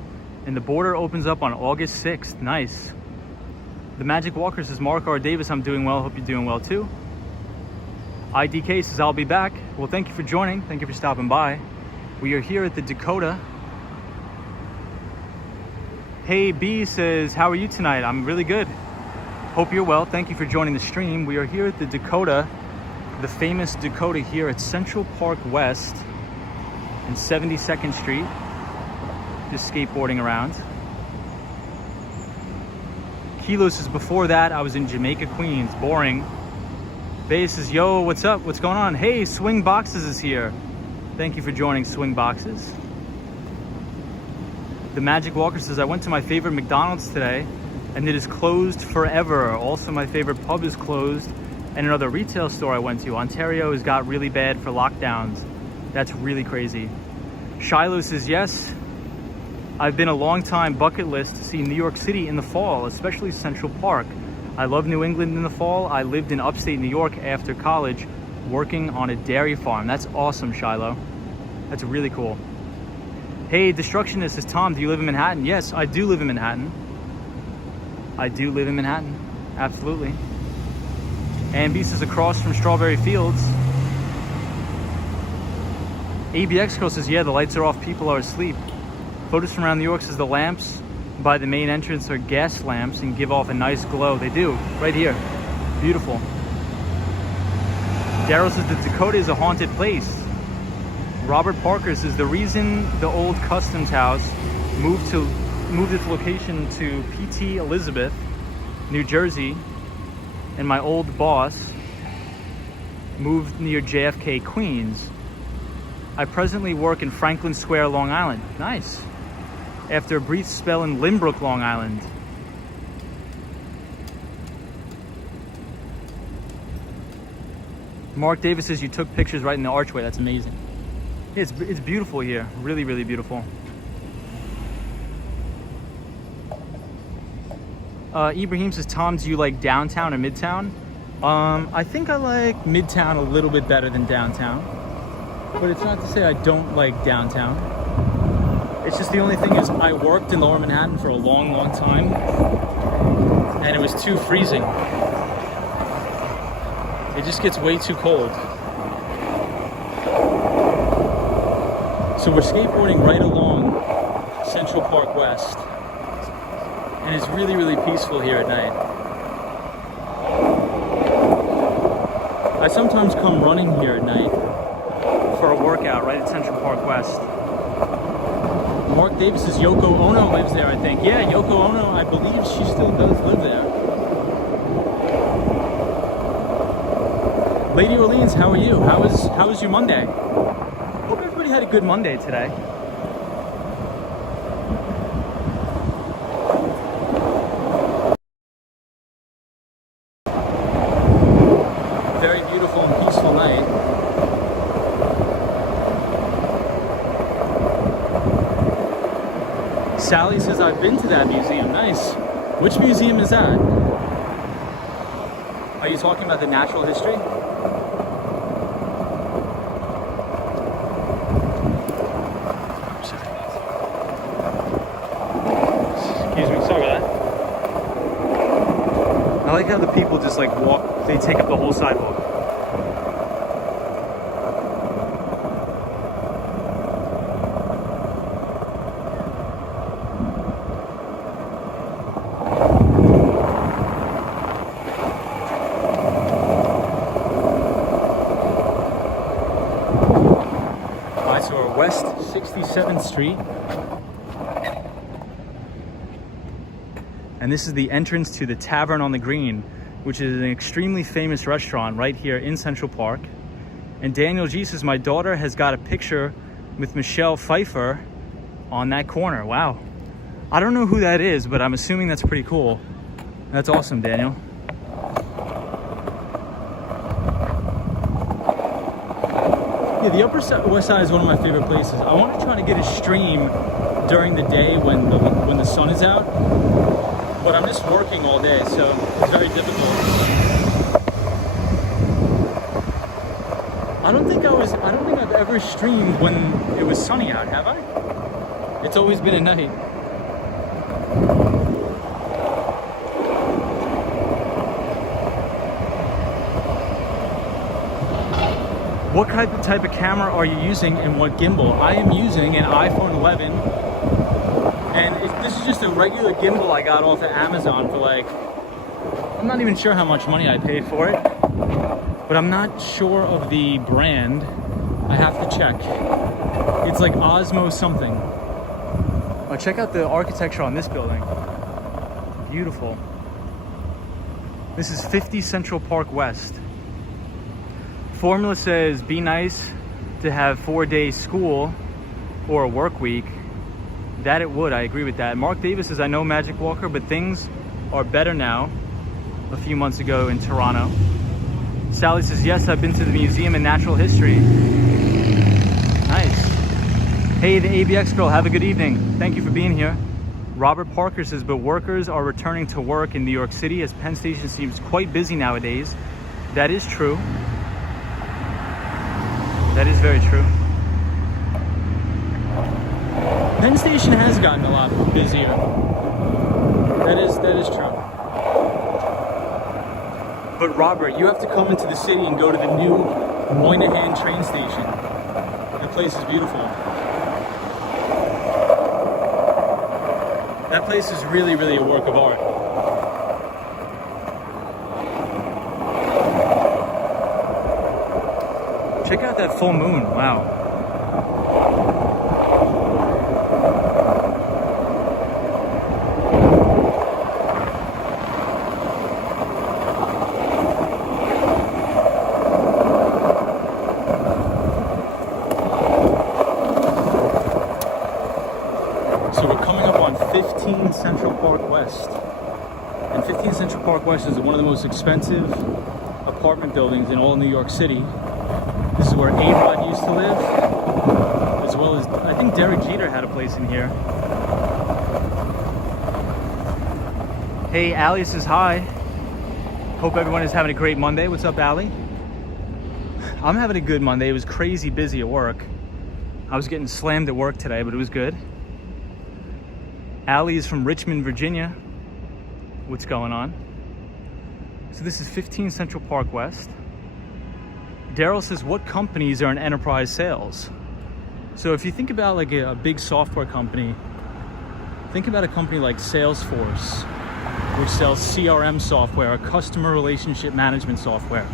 And the border opens up on August 6th, nice. The Magic Walker says, Mark R. Davis, I'm doing well, hope you're doing well too. IDK says, I'll be back. Well, thank you for joining, thank you for stopping by. We are here at the Dakota. Hey B says, how are you tonight? I'm really good. Hope you're well, thank you for joining the stream. We are here at the Dakota, the famous Dakota here at Central Park West and 72nd Street. Just skateboarding around. Kilo says, before that, I was in Jamaica, Queens. Boring. Bay says, yo, what's up? What's going on? Hey, Swing Boxes is here. Thank you for joining Swing Boxes. The Magic Walker says, I went to my favorite McDonald's today and it is closed forever. Also, my favorite pub is closed. And another retail store I went to, Ontario, has got really bad for lockdowns. That's really crazy. Shiloh says, yes, I've been a long time bucket list to see New York City in the fall, especially Central Park. I love New England in the fall. I lived in upstate New York after college, working on a dairy farm. That's awesome, Shiloh. That's really cool. Hey, Destructionist says, Tom, do you live in Manhattan? Yes, I do live in Manhattan. I do live in Manhattan, absolutely. And B says, across from Strawberry Fields. ABX Girl says, yeah, the lights are off, people are asleep. Photos from around New York says the lamps by the main entrance are gas lamps and give off a nice glow. They do, right here. Beautiful. Daryl says the Dakota is a haunted place. Robert Parker says the reason the old customs house moved its location to PT Elizabeth, New Jersey, and my old boss moved near JFK, Queens. I presently work in Franklin Square, Long Island. Nice. After a brief spell in Limbrook, Long Island. Mark Davis says you took pictures right in the archway. That's amazing. It's beautiful here. Really, really beautiful. Ibrahim says, Tom, do you like downtown or midtown? I think I like midtown a little bit better than downtown. But it's not to say I don't like downtown. It's just the only thing is I worked in Lower Manhattan for a long, long time. And it was too freezing. It just gets way too cold. So we're skateboarding right along Central Park West. And it's really, really peaceful here at night. I sometimes come running here at night for a workout right at Central Park West. Mark Davis says Yoko Ono lives there, I think. Yeah, Yoko Ono, I believe she still does live there. Lady Orleans, how are you? How was your Monday? Hope everybody had a good Monday today. Very beautiful and peaceful night. Sally says, I've been to that museum. Nice. Which museum is that? Are you talking about the natural history? Excuse me, sorry about that. I like how the people just like walk, they take up the whole sidewalk. Street. And this is the entrance to the Tavern on the Green, which is an extremely famous restaurant right here in Central Park. And Daniel G says, my daughter has got a picture with Michelle Pfeiffer on that corner. Wow. I don't know who that is, but I'm assuming that's pretty cool. That's awesome, Daniel. Yeah, the Upper West Side is one of my favorite places. I want to try to get a stream during the day when the sun is out, but I'm just working all day, so it's very difficult. I don't think I've ever streamed when it was sunny out, have I? It's always been at night. What type of camera are you using and what gimbal? I am using an iPhone 11, and this is just a regular gimbal I got off of Amazon for like, I'm not even sure how much money I paid for it, but I'm not sure of the brand. I have to check. It's like Osmo something. Oh, check out the architecture on this building. Beautiful. This is 50 Central Park West. Formula says, be nice to have 4 days school or a work week. That it would, I agree with that. Mark Davis says, I know Magic Walker, but things are better now. A few months ago in Toronto. Sally says, yes, I've been to the Museum in Natural History. Nice. Hey, the ABX girl, have a good evening. Thank you for being here. Robert Parker says, but workers are returning to work in New York City as Penn Station seems quite busy nowadays. That is true. That is very true. Penn Station has gotten a lot busier. That is true. But Robert, you have to come into the city and go to the new Moynihan train station. The place is beautiful. That place is really, really a work of art. Check out that full moon, wow. So we're coming up on 15 Central Park West. And 15 Central Park West is one of the most expensive apartment buildings in all New York City. This is where A-Rod used to live, as well as, I think Derek Jeter had a place in here. Hey, Allie says hi. Hope everyone is having a great Monday. What's up, Allie? I'm having a good Monday. It was crazy busy at work. I was getting slammed at work today, but it was good. Allie is from Richmond, Virginia. What's going on? So this is 15 Central Park West. Daryl says, what companies are in enterprise sales? So if you think about like a big software company, think about a company like Salesforce, which sells CRM software or customer relationship management software.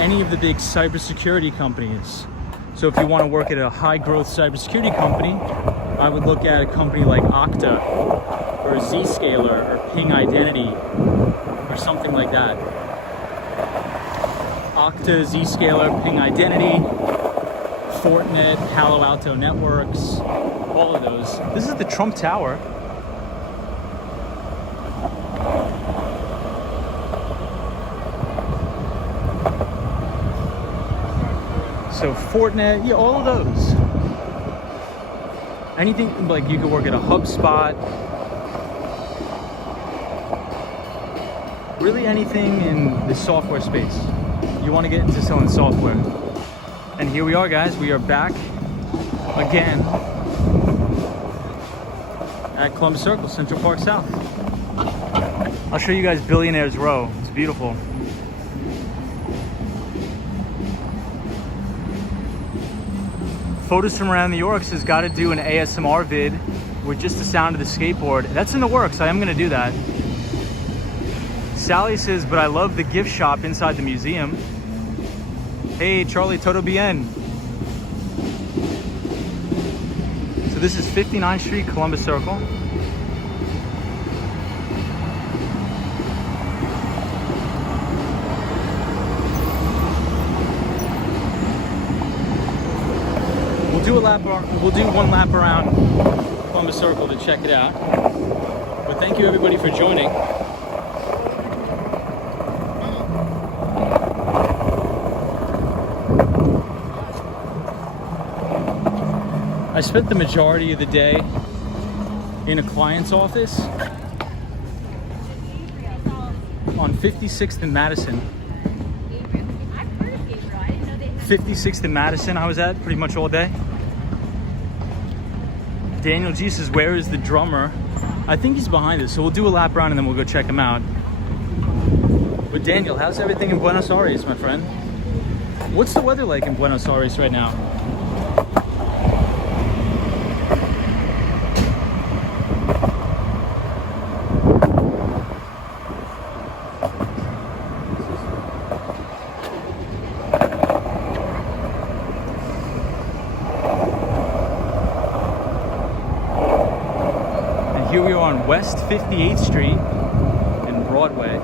Any of the big cybersecurity companies. So if you want to work at a high growth cybersecurity company, I would look at a company like Okta or Zscaler or Ping Identity or something like that. Okta, Zscaler, Ping Identity, Fortinet, Palo Alto Networks, all of those. This is the Trump Tower. So Fortinet, yeah, all of those. Anything, like you could work at a HubSpot. Really anything in the software space. You want to get into selling software. And here we are, guys. We are back again at Columbus Circle, Central Park South. I'll show you guys Billionaires Row. It's beautiful. Photos from around New York says got to do an ASMR vid with just the sound of the skateboard. That's in the works. I am going to do that. Sally says, but I love the gift shop inside the museum. Hey, Charlie, todo bien. this is 59th Street, Columbus Circle. We'll do one lap around Columbus Circle to check it out. But thank you everybody for joining. I spent the majority of the day in a client's office on 56th and Madison. 56th and Madison I was at pretty much all day. Daniel G says, where is the drummer? I think he's behind us, so we'll do a lap around and then we'll go check him out. But Daniel, how's everything in Buenos Aires, my friend? What's the weather like in Buenos Aires right now? Here we are on West 58th Street and Broadway.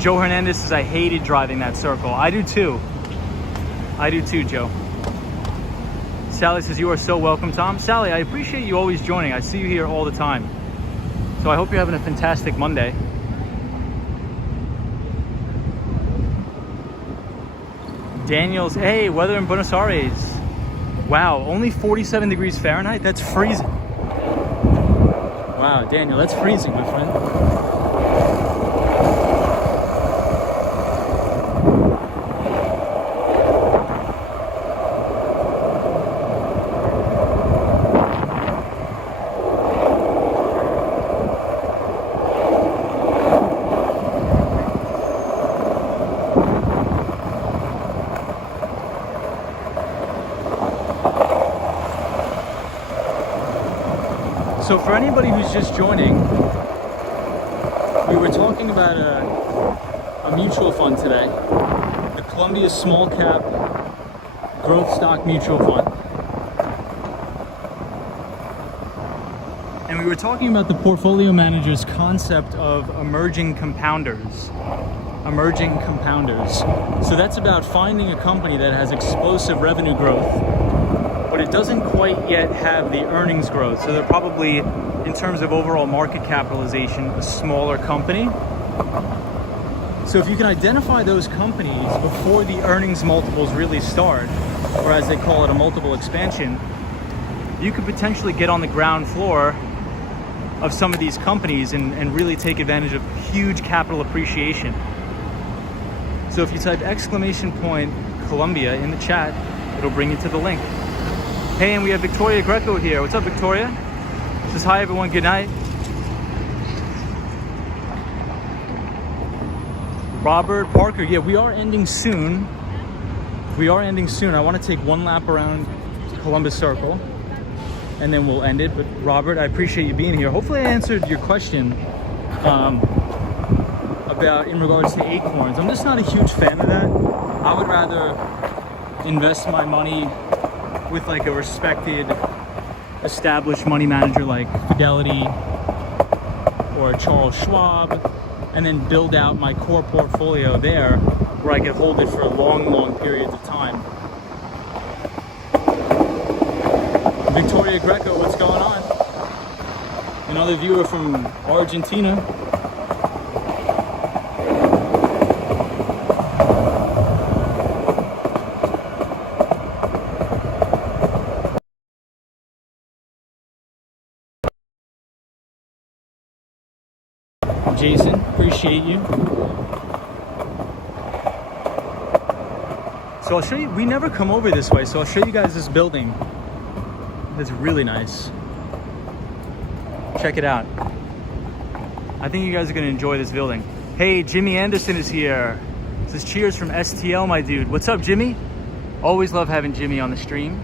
Joe Hernandez says, I hated driving that circle. I do too. I do too, Joe. Sally says, you are so welcome, Tom. Sally, I appreciate you always joining. I see you here all the time. So I hope you're having a fantastic Monday. Daniel's, hey, weather in Buenos Aires. Wow, only 47 degrees Fahrenheit? That's freezing. Wow, Daniel, that's freezing, my friend. So for anybody who's just joining, we were talking about a mutual fund today, the Columbia Small Cap Growth Stock Mutual Fund. And we were talking about the portfolio manager's concept of emerging compounders. Emerging compounders. So that's about finding a company that has explosive revenue growth, but it doesn't quite yet have the earnings growth. So they're probably, in terms of overall market capitalization, a smaller company. So if you can identify those companies before the earnings multiples really start, or as they call it, a multiple expansion, you could potentially get on the ground floor of some of these companies and really take advantage of huge capital appreciation. So if you type !Columbia in the chat, it'll bring you to the link. Hey, and we have Victoria Greco here. What's up, Victoria? Says, hi, everyone. Good night. Robert Parker. Yeah, we are ending soon. We are ending soon. I want to take one lap around Columbus Circle, and then we'll end it. But Robert, I appreciate you being here. Hopefully I answered your question about in regards to Acorns. I'm just not a huge fan of that. I would rather invest my money with like a respected, established money manager like Fidelity or Charles Schwab, and then build out my core portfolio there where I can hold it for long periods of time. Victoria Greco, what's going on? Another viewer from Argentina. Jason, appreciate you. So I'll show you, we never come over this way, so I'll show you guys this building. It's really nice. Check it out. I think you guys are gonna enjoy this building. Hey, Jimmy Anderson is here. This is cheers from STL, my dude. What's up, Jimmy? Always love having Jimmy on the stream.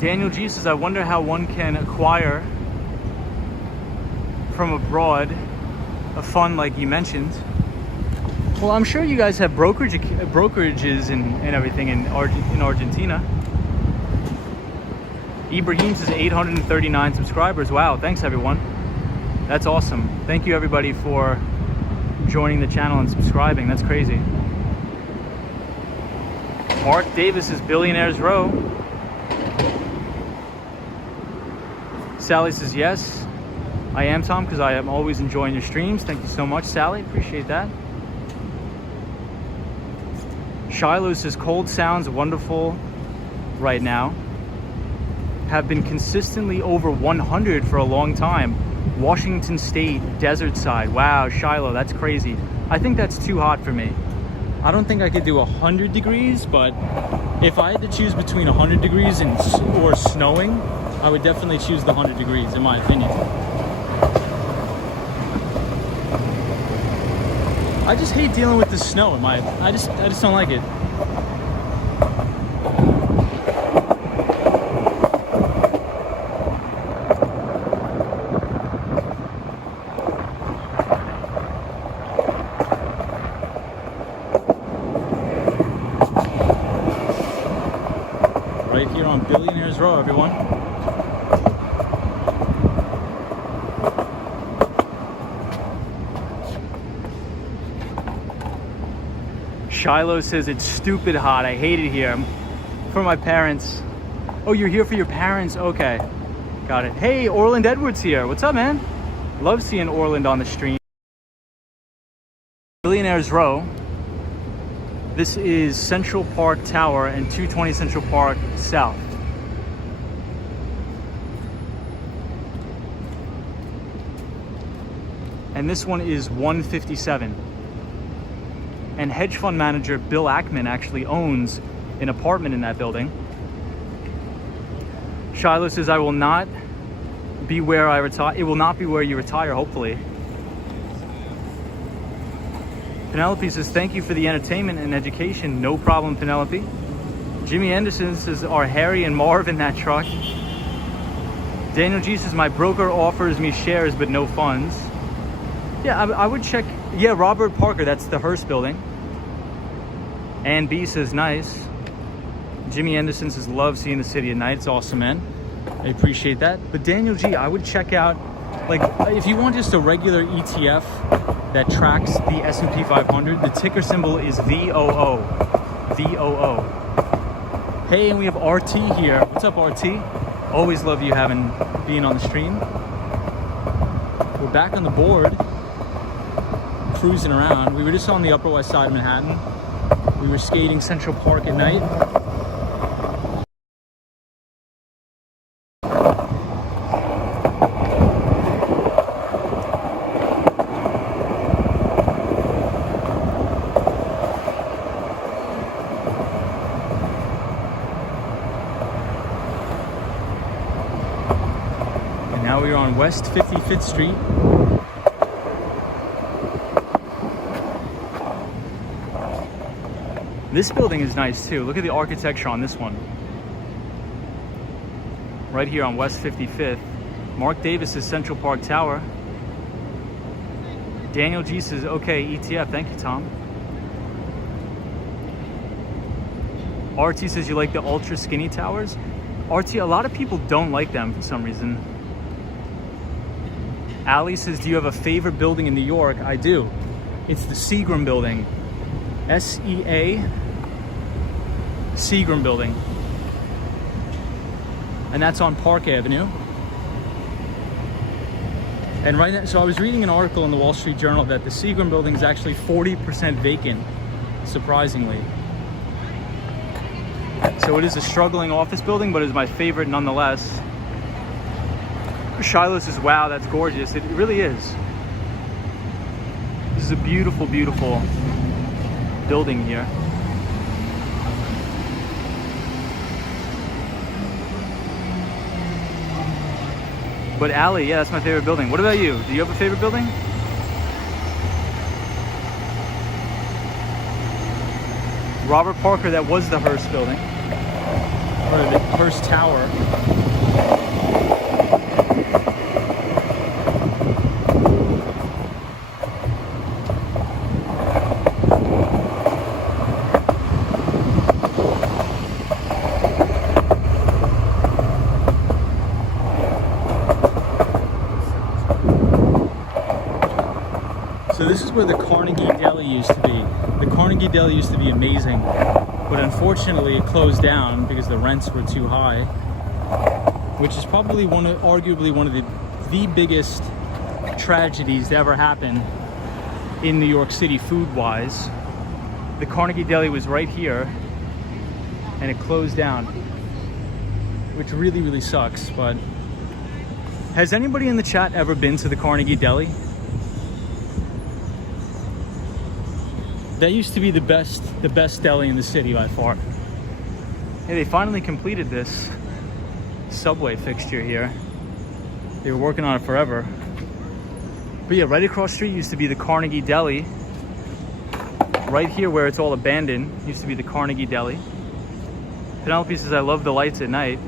Daniel G says, I wonder how one can acquire from abroad, a fund like you mentioned. Well, I'm sure you guys have brokerages and everything in Argentina. Ibrahim says 839 subscribers. Wow, thanks everyone. That's awesome. Thank you everybody for joining the channel and subscribing. That's crazy. Mark Davis is Billionaires Row. Sally says yes, I am, Tom, because I am always enjoying your streams. Thank you so much, Sally. Appreciate that. Shiloh says cold sounds wonderful right now. Have been consistently over 100 for a long time. Washington State, desert side. Wow, Shiloh, that's crazy. I think that's too hot for me. I don't think I could do 100 degrees, but if I had to choose between 100 degrees or snowing, I would definitely choose the 100 degrees, in my opinion. I just hate dealing with the snow. I just don't like it. Right here on Billionaires Row, everyone. Shiloh says it's stupid hot. I hate it here. For my parents. Oh, you're here for your parents? Okay. Got it. Hey, Orland Edwards here. What's up, man? Love seeing Orland on the stream. Billionaires Row. This is Central Park Tower and 220 Central Park South. And this one is 157. And hedge fund manager Bill Ackman actually owns an apartment in that building. Shiloh says, I will not be where I retire. It will not be where you retire, hopefully. Penelope says, thank you for the entertainment and education. No problem, Penelope. Jimmy Anderson says, are Harry and Marv in that truck? Daniel G says, my broker offers me shares but no funds. Yeah, I would check. Yeah, Robert Parker, that's the Hearst building. Ann B says, nice. Jimmy Anderson says, love seeing the city at night. It's awesome, man. I appreciate that. But Daniel G, I would check out, like, if you want just a regular ETF that tracks the S&P 500, the ticker symbol is VOO. VOO. Hey, and we have RT here. What's up, RT? Always love you being on the stream. We're back on the board. Cruising around. We were just on the Upper West Side of Manhattan. We were skating Central Park at night. And now we're on West 55th Street. This building is nice too. Look at the architecture on this one. Right here on West 55th. Mark Davis is Central Park Tower. Daniel G says, okay, ETF. Thank you, Tom. RT says, you like the ultra skinny towers? RT, a lot of people don't like them for some reason. Ali says, do you have a favorite building in New York? I do. It's the Seagram building. SEA Seagram building. And that's on Park Avenue. And right now, so I was reading an article in the Wall Street Journal that the Seagram building is actually 40% vacant, surprisingly. So it is a struggling office building, but it's my favorite nonetheless. Shiloh says, wow, that's gorgeous. It really is. This is a beautiful, beautiful building here. But Alley, yeah, that's my favorite building. What about you? Do you have a favorite building? Robert Parker, that was the Hearst building. Or the Hearst Tower. So this is where the Carnegie Deli used to be. The Carnegie Deli used to be amazing, but unfortunately it closed down because the rents were too high, which is probably arguably one of the biggest tragedies to ever happen in New York City food-wise. The Carnegie Deli was right here and it closed down, which really, really sucks. But has anybody in the chat ever been to the Carnegie Deli? That used to be the best deli in the city by far. Hey, they finally completed this subway fixture here. They were working on it forever. But yeah, right across the street used to be the Carnegie Deli. Right here where it's all abandoned used to be the Carnegie Deli. Penelope says, I love the lights at night.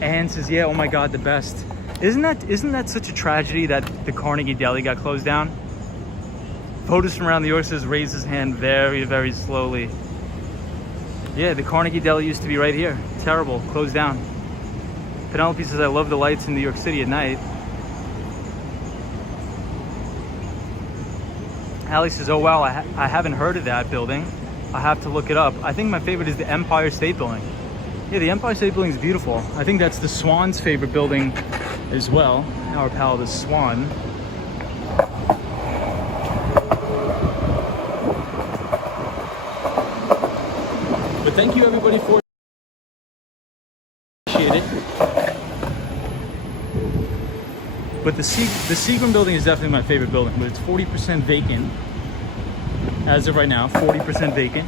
Anne says, yeah, oh my God, the best. Isn't that such a tragedy that the Carnegie Deli got closed down? Photos from around New York says, raise his hand very, very slowly. Yeah, the Carnegie Deli used to be right here. Terrible, closed down. Penelope says, I love the lights in New York City at night. Allie says, oh wow, I haven't heard of that building. I have to look it up. I think my favorite is the Empire State Building. Yeah, the Empire State Building is beautiful. I think that's the Swan's favorite building as well. Our pal, the Swan. But thank you everybody for appreciate it. But the Seagram building is definitely my favorite building, but it's 40% vacant. As of right now, 40% vacant.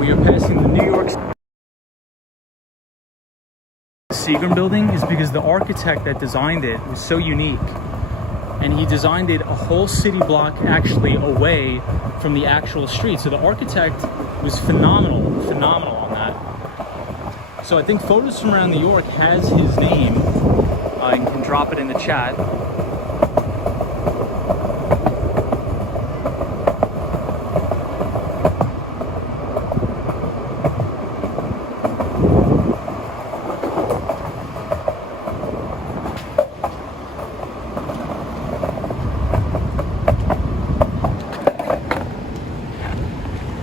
We are passing the New York Seagram building is because the architect that designed it was so unique, and he designed it a whole city block actually away from the actual street. So the architect was phenomenal on that. So I think Photos from Around New York has his name. I can drop it in the chat.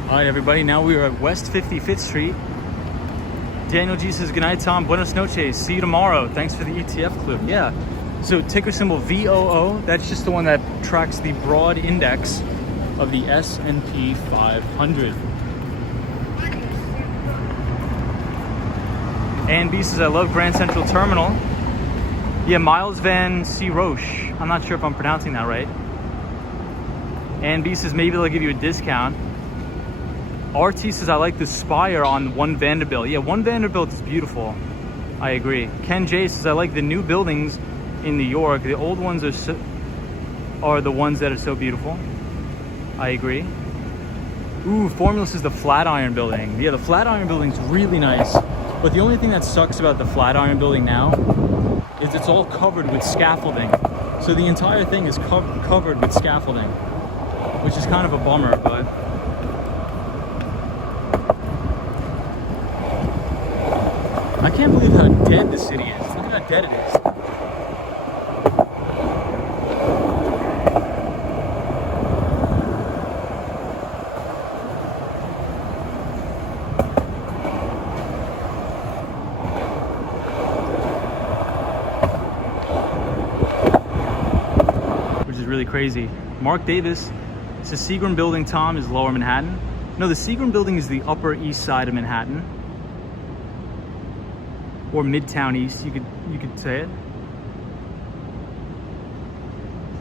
Alright everybody, now we are at West 55th Street. Daniel G says, good night Tom, buenos noches, see you tomorrow. Thanks for the ETF clue. Yeah, so ticker symbol VOO, that's just the one that tracks the broad index of the S&P 500. And B says, I love Grand Central Terminal. Yeah, Miles Van C. Roche. I'm not sure if I'm pronouncing that right. And B says, maybe they'll give you a discount. RT says, I like the spire on 1 Vanderbilt. Yeah, 1 Vanderbilt is beautiful. I agree. Ken J says, I like the new buildings in New York. The old ones are the ones that are so beautiful. I agree. Ooh, Formula says the Flatiron Building. Yeah, the Flatiron Building's really nice. But the only thing that sucks about the Flatiron Building now is it's all covered with scaffolding. So the entire thing is covered with scaffolding, which is kind of a bummer, but I can't believe how dead the city is. Look at how dead it is. Which is really crazy. Mark Davis says Seagram Building, Tom, is Lower Manhattan. No, the Seagram Building is the Upper East Side of Manhattan. Or Midtown East, you could say it.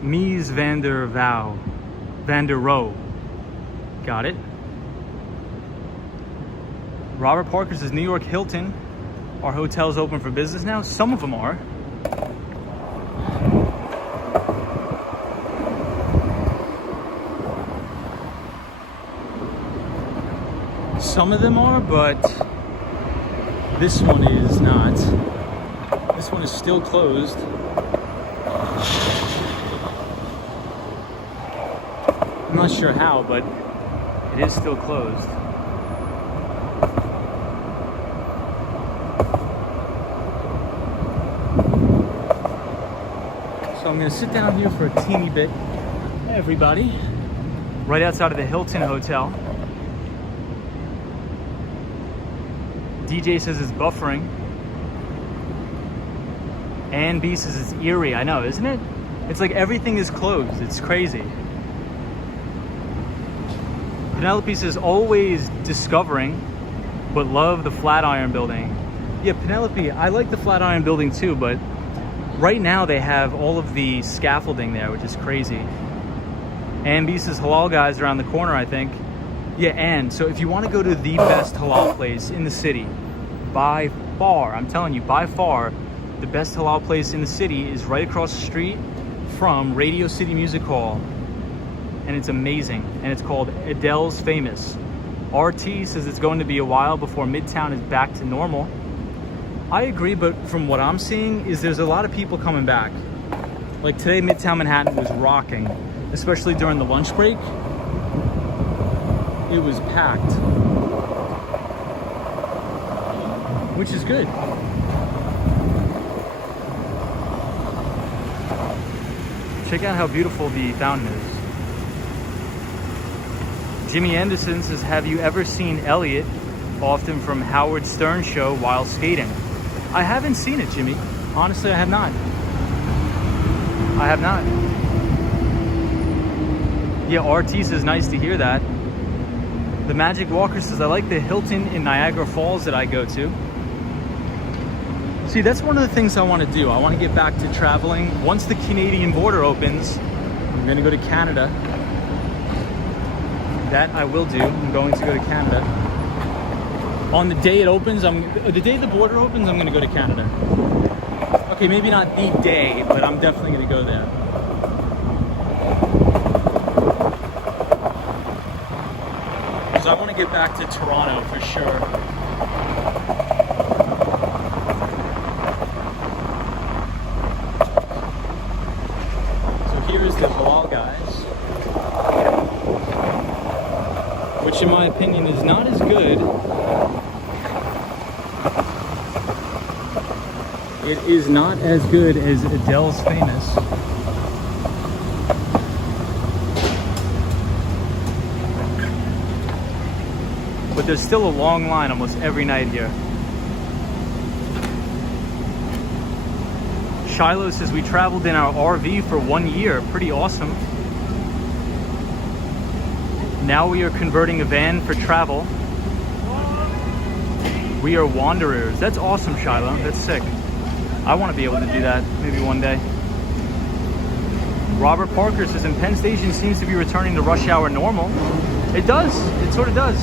Mies van der Rohe. Got it. Robert Parker says New York Hilton. Are hotels open for business now? Some of them are. Some of them are, but This one is not. This one is still closed. I'm not sure how, but it is still closed. So I'm gonna sit down here for a teeny bit. Hey everybody. Right outside of the Hilton Hotel. DJ says it's buffering. And B says it's eerie. I know, isn't it? It's like everything is closed. It's crazy. Penelope says always discovering, but love the Flatiron Building. Yeah, Penelope, I like the Flatiron Building too, but right now they have all of the scaffolding there, which is crazy. And B says halal guys around the corner, I think. Yeah, and so if you want to go to the best halal place in the city, by far, I'm telling you, by far, the best halal place in the city is right across the street from Radio City Music Hall. And it's amazing. And it's called Adele's Famous. RT says it's going to be a while before Midtown is back to normal. I agree, but from what I'm seeing is there's a lot of people coming back. Like today, Midtown Manhattan was rocking, especially during the lunch break. It was packed, which is good. Check out how beautiful the fountain is. Jimmy Anderson says, have you ever seen Elliot, often from Howard Stern's show, while skating? I haven't seen it, Jimmy. Honestly, I have not. I have not. Yeah, RT says, nice to hear that. The Magic Walker says, I like the Hilton in Niagara Falls that I go to. See, that's one of the things I want to do. I want to get back to traveling. Once the Canadian border opens, I'm going to go to Canada. That I will do. I'm going to go to Canada. On the day it opens, the day the border opens, I'm going to go to Canada. Okay, maybe not the day, but I'm definitely going to go there. Because I want to get back to Toronto for sure. So here is the halal guys, which in my opinion is not as good. It is not as good as Adele's Famous. But there's still a long line almost every night here. Shiloh says we traveled in our RV for 1 year. Pretty awesome. Now we are converting a van for travel. We are wanderers. That's awesome, Shiloh. That's sick. I want to be able to do that maybe one day. Robert Parker says, and Penn Station seems to be returning to rush hour normal. It does. It sort of does.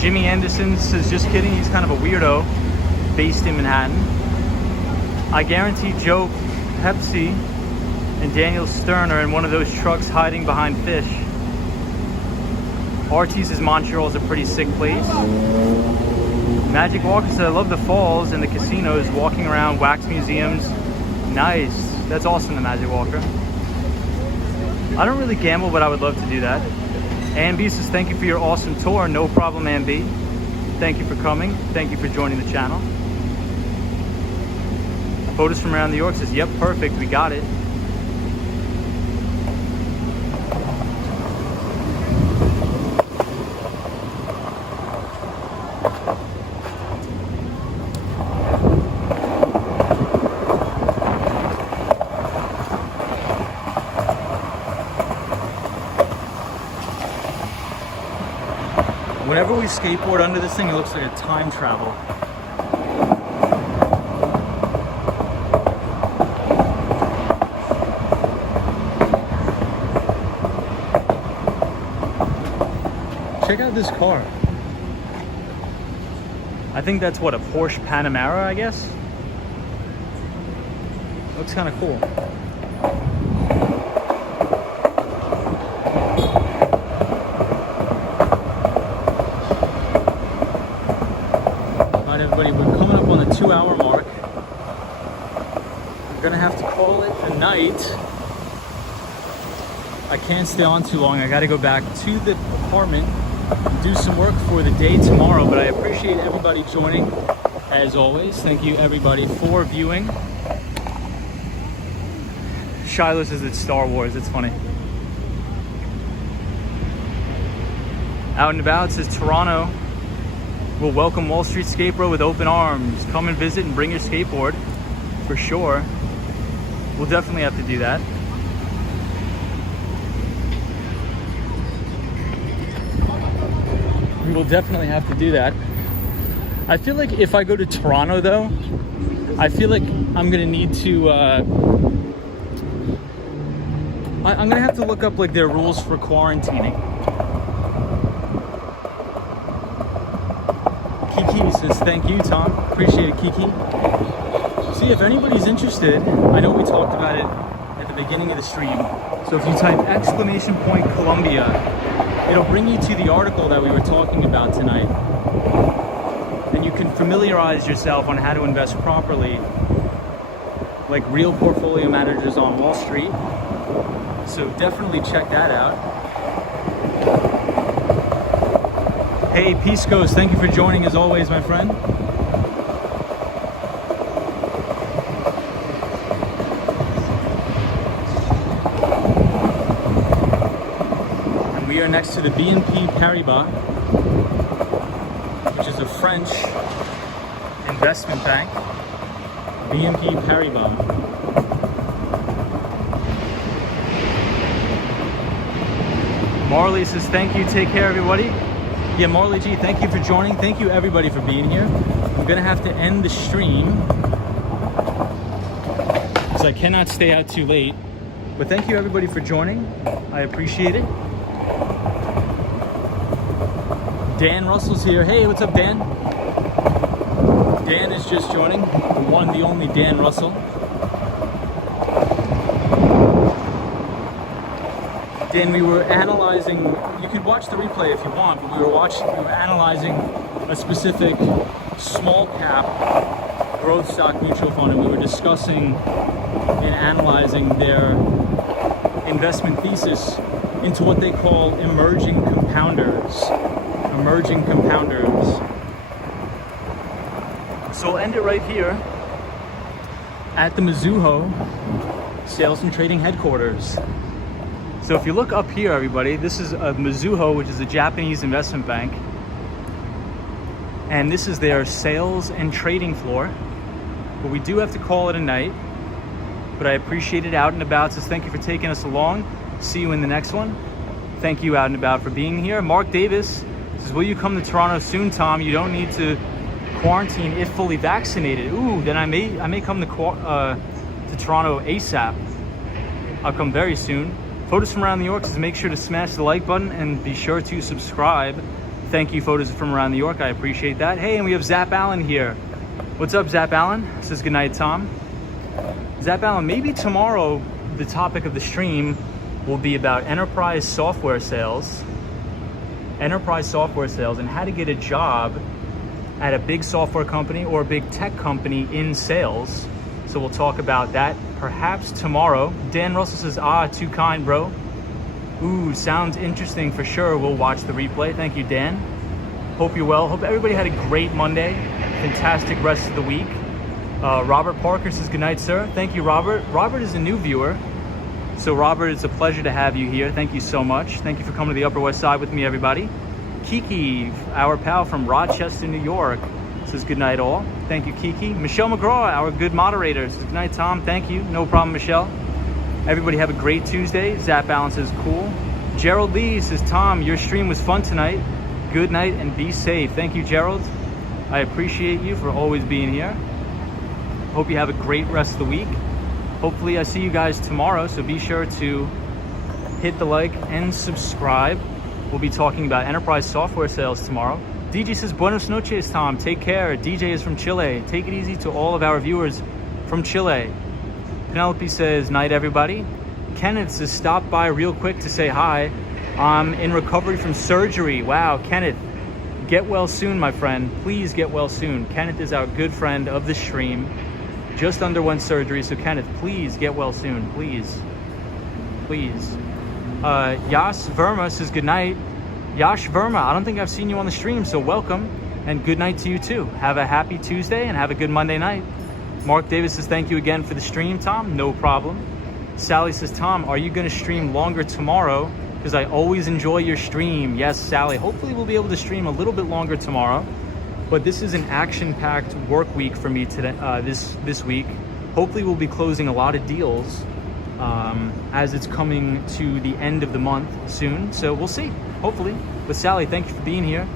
Jimmy Anderson says, just kidding. He's kind of a weirdo based in Manhattan. I guarantee Joe Pepsi and Daniel Stern are in one of those trucks hiding behind fish. RT says Montreal is a pretty sick place. Magic Walker says, I love the falls and the casinos, walking around wax museums. Nice. That's awesome, the Magic Walker. I don't really gamble, but I would love to do that. Ann B says, thank you for your awesome tour. No problem, Ann B. Thank you for coming. Thank you for joining the channel. Photos from around New York says, yep, perfect. We got it. Whenever we skateboard under this thing, it looks like a time travel. Check out this car. I think that's what, a Porsche Panamera, I guess? Looks kind of cool. can't stay on too long. I got to go back to the apartment and do some work for the day tomorrow. But I appreciate everybody joining, as always. Thank you, everybody, for viewing. Shiloh says it's Star Wars. It's funny. Out and About says Toronto will welcome Wall Street Skate Row with open arms. Come and visit and bring your skateboard, for sure. We'll definitely have to do that. We'll definitely have to do that. I feel like if I go to Toronto, though, I feel like I'm gonna need to. I'm gonna have to look up like their rules for quarantining. Kiki says thank you, Tom. Appreciate it, Kiki. See, if anybody's interested, I know we talked about it at the beginning of the stream. So if you type !Columbia, it'll bring you to the article that we were talking about tonight. And you can familiarize yourself on how to invest properly, like real portfolio managers on Wall Street. So definitely check that out. Hey, Peace Ghost, thank you for joining as always, my friend. We are next to the BNP Paribas, which is a French investment bank. BNP Paribas. Marley says thank you, take care everybody. Yeah, Marley G, thank you for joining. Thank you everybody for being here. I'm gonna have to end the stream because I cannot stay out too late. But thank you everybody for joining. I appreciate it. Dan Russell's here. Hey, what's up, Dan? Dan is just joining. The one, the only Dan Russell. Dan, we were analyzing, you could watch the replay if you want, but we were analyzing a specific small cap growth stock mutual fund, and we were discussing and analyzing their investment thesis into what they call emerging compounders. Emerging compounders. So I'll end it right here at the Mizuho Sales and Trading Headquarters. So if you look up here, everybody, this is a Mizuho, which is a Japanese investment bank. And this is their sales and trading floor. But we do have to call it a night. But I appreciate it. Out and About says thank you for taking us along. See you in the next one. Thank you, Out and About, for being here. Mark Davis says, will you come to Toronto soon, Tom? You don't need to quarantine if fully vaccinated. Ooh, then I may come to Toronto ASAP. I'll come very soon. Photos from around New York says make sure to smash the like button and be sure to subscribe. Thank you, Photos from around New York. I appreciate that. Hey, and we have Zap Allen here. What's up, Zap Allen? Says good night, Tom. Zap Allen, maybe tomorrow the topic of the stream will be about enterprise software sales and how to get a job at a big software company or a big tech company in sales. So we'll talk about that perhaps tomorrow. Dan Russell says, too kind, bro. Ooh, sounds interesting for sure. We'll watch the replay. Thank you, Dan. Hope you're well. Hope everybody had a great Monday. Fantastic rest of the week. Robert Parker says, good night, sir. Thank you, Robert. Robert is a new viewer. So Robert, it's a pleasure to have you here. Thank you so much. Thank you for coming to the Upper West Side with me, everybody. Kiki, our pal from Rochester, New York, says good night all. Thank you, Kiki. Michelle McGraw, our good moderator, says good night, Tom. Thank you. No problem, Michelle. Everybody have a great Tuesday. Zap Allen says cool. Gerald Lee says, Tom, your stream was fun tonight. Good night and be safe. Thank you, Gerald. I appreciate you for always being here. Hope you have a great rest of the week. Hopefully I see you guys tomorrow, so be sure to hit the like and subscribe. We'll be talking about enterprise software sales tomorrow. DJ says, buenos noches, Tom. Take care. DJ is from Chile. Take it easy to all of our viewers from Chile. Penelope says, night, everybody. Kenneth says, stop by real quick to say hi. I'm in recovery from surgery. Wow, Kenneth, get well soon, my friend. Please get well soon. Kenneth is our good friend of the stream. Just underwent surgery, so Kenneth, please get well soon. Please. Please. Yas Verma says good night. Yash Verma, I don't think I've seen you on the stream, so welcome. And good night to you too. Have a happy Tuesday and have a good Monday night. Mark Davis says thank you again for the stream, Tom. No problem. Sally says, Tom, are you going to stream longer tomorrow? Because I always enjoy your stream. Yes, Sally. Hopefully we'll be able to stream a little bit longer tomorrow. But this is an action-packed work week for me today. This week. Hopefully we'll be closing a lot of deals as it's coming to the end of the month soon. So we'll see, hopefully. But Sally, thank you for being here.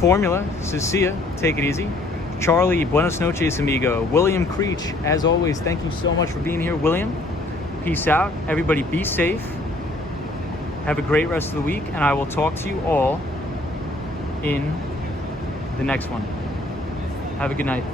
Formula says, see ya, take it easy. Charlie, buenos noches, amigo. William Creech, as always, thank you so much for being here, William. Peace out. Everybody be safe. Have a great rest of the week, and I will talk to you all in the next one. Have a good night.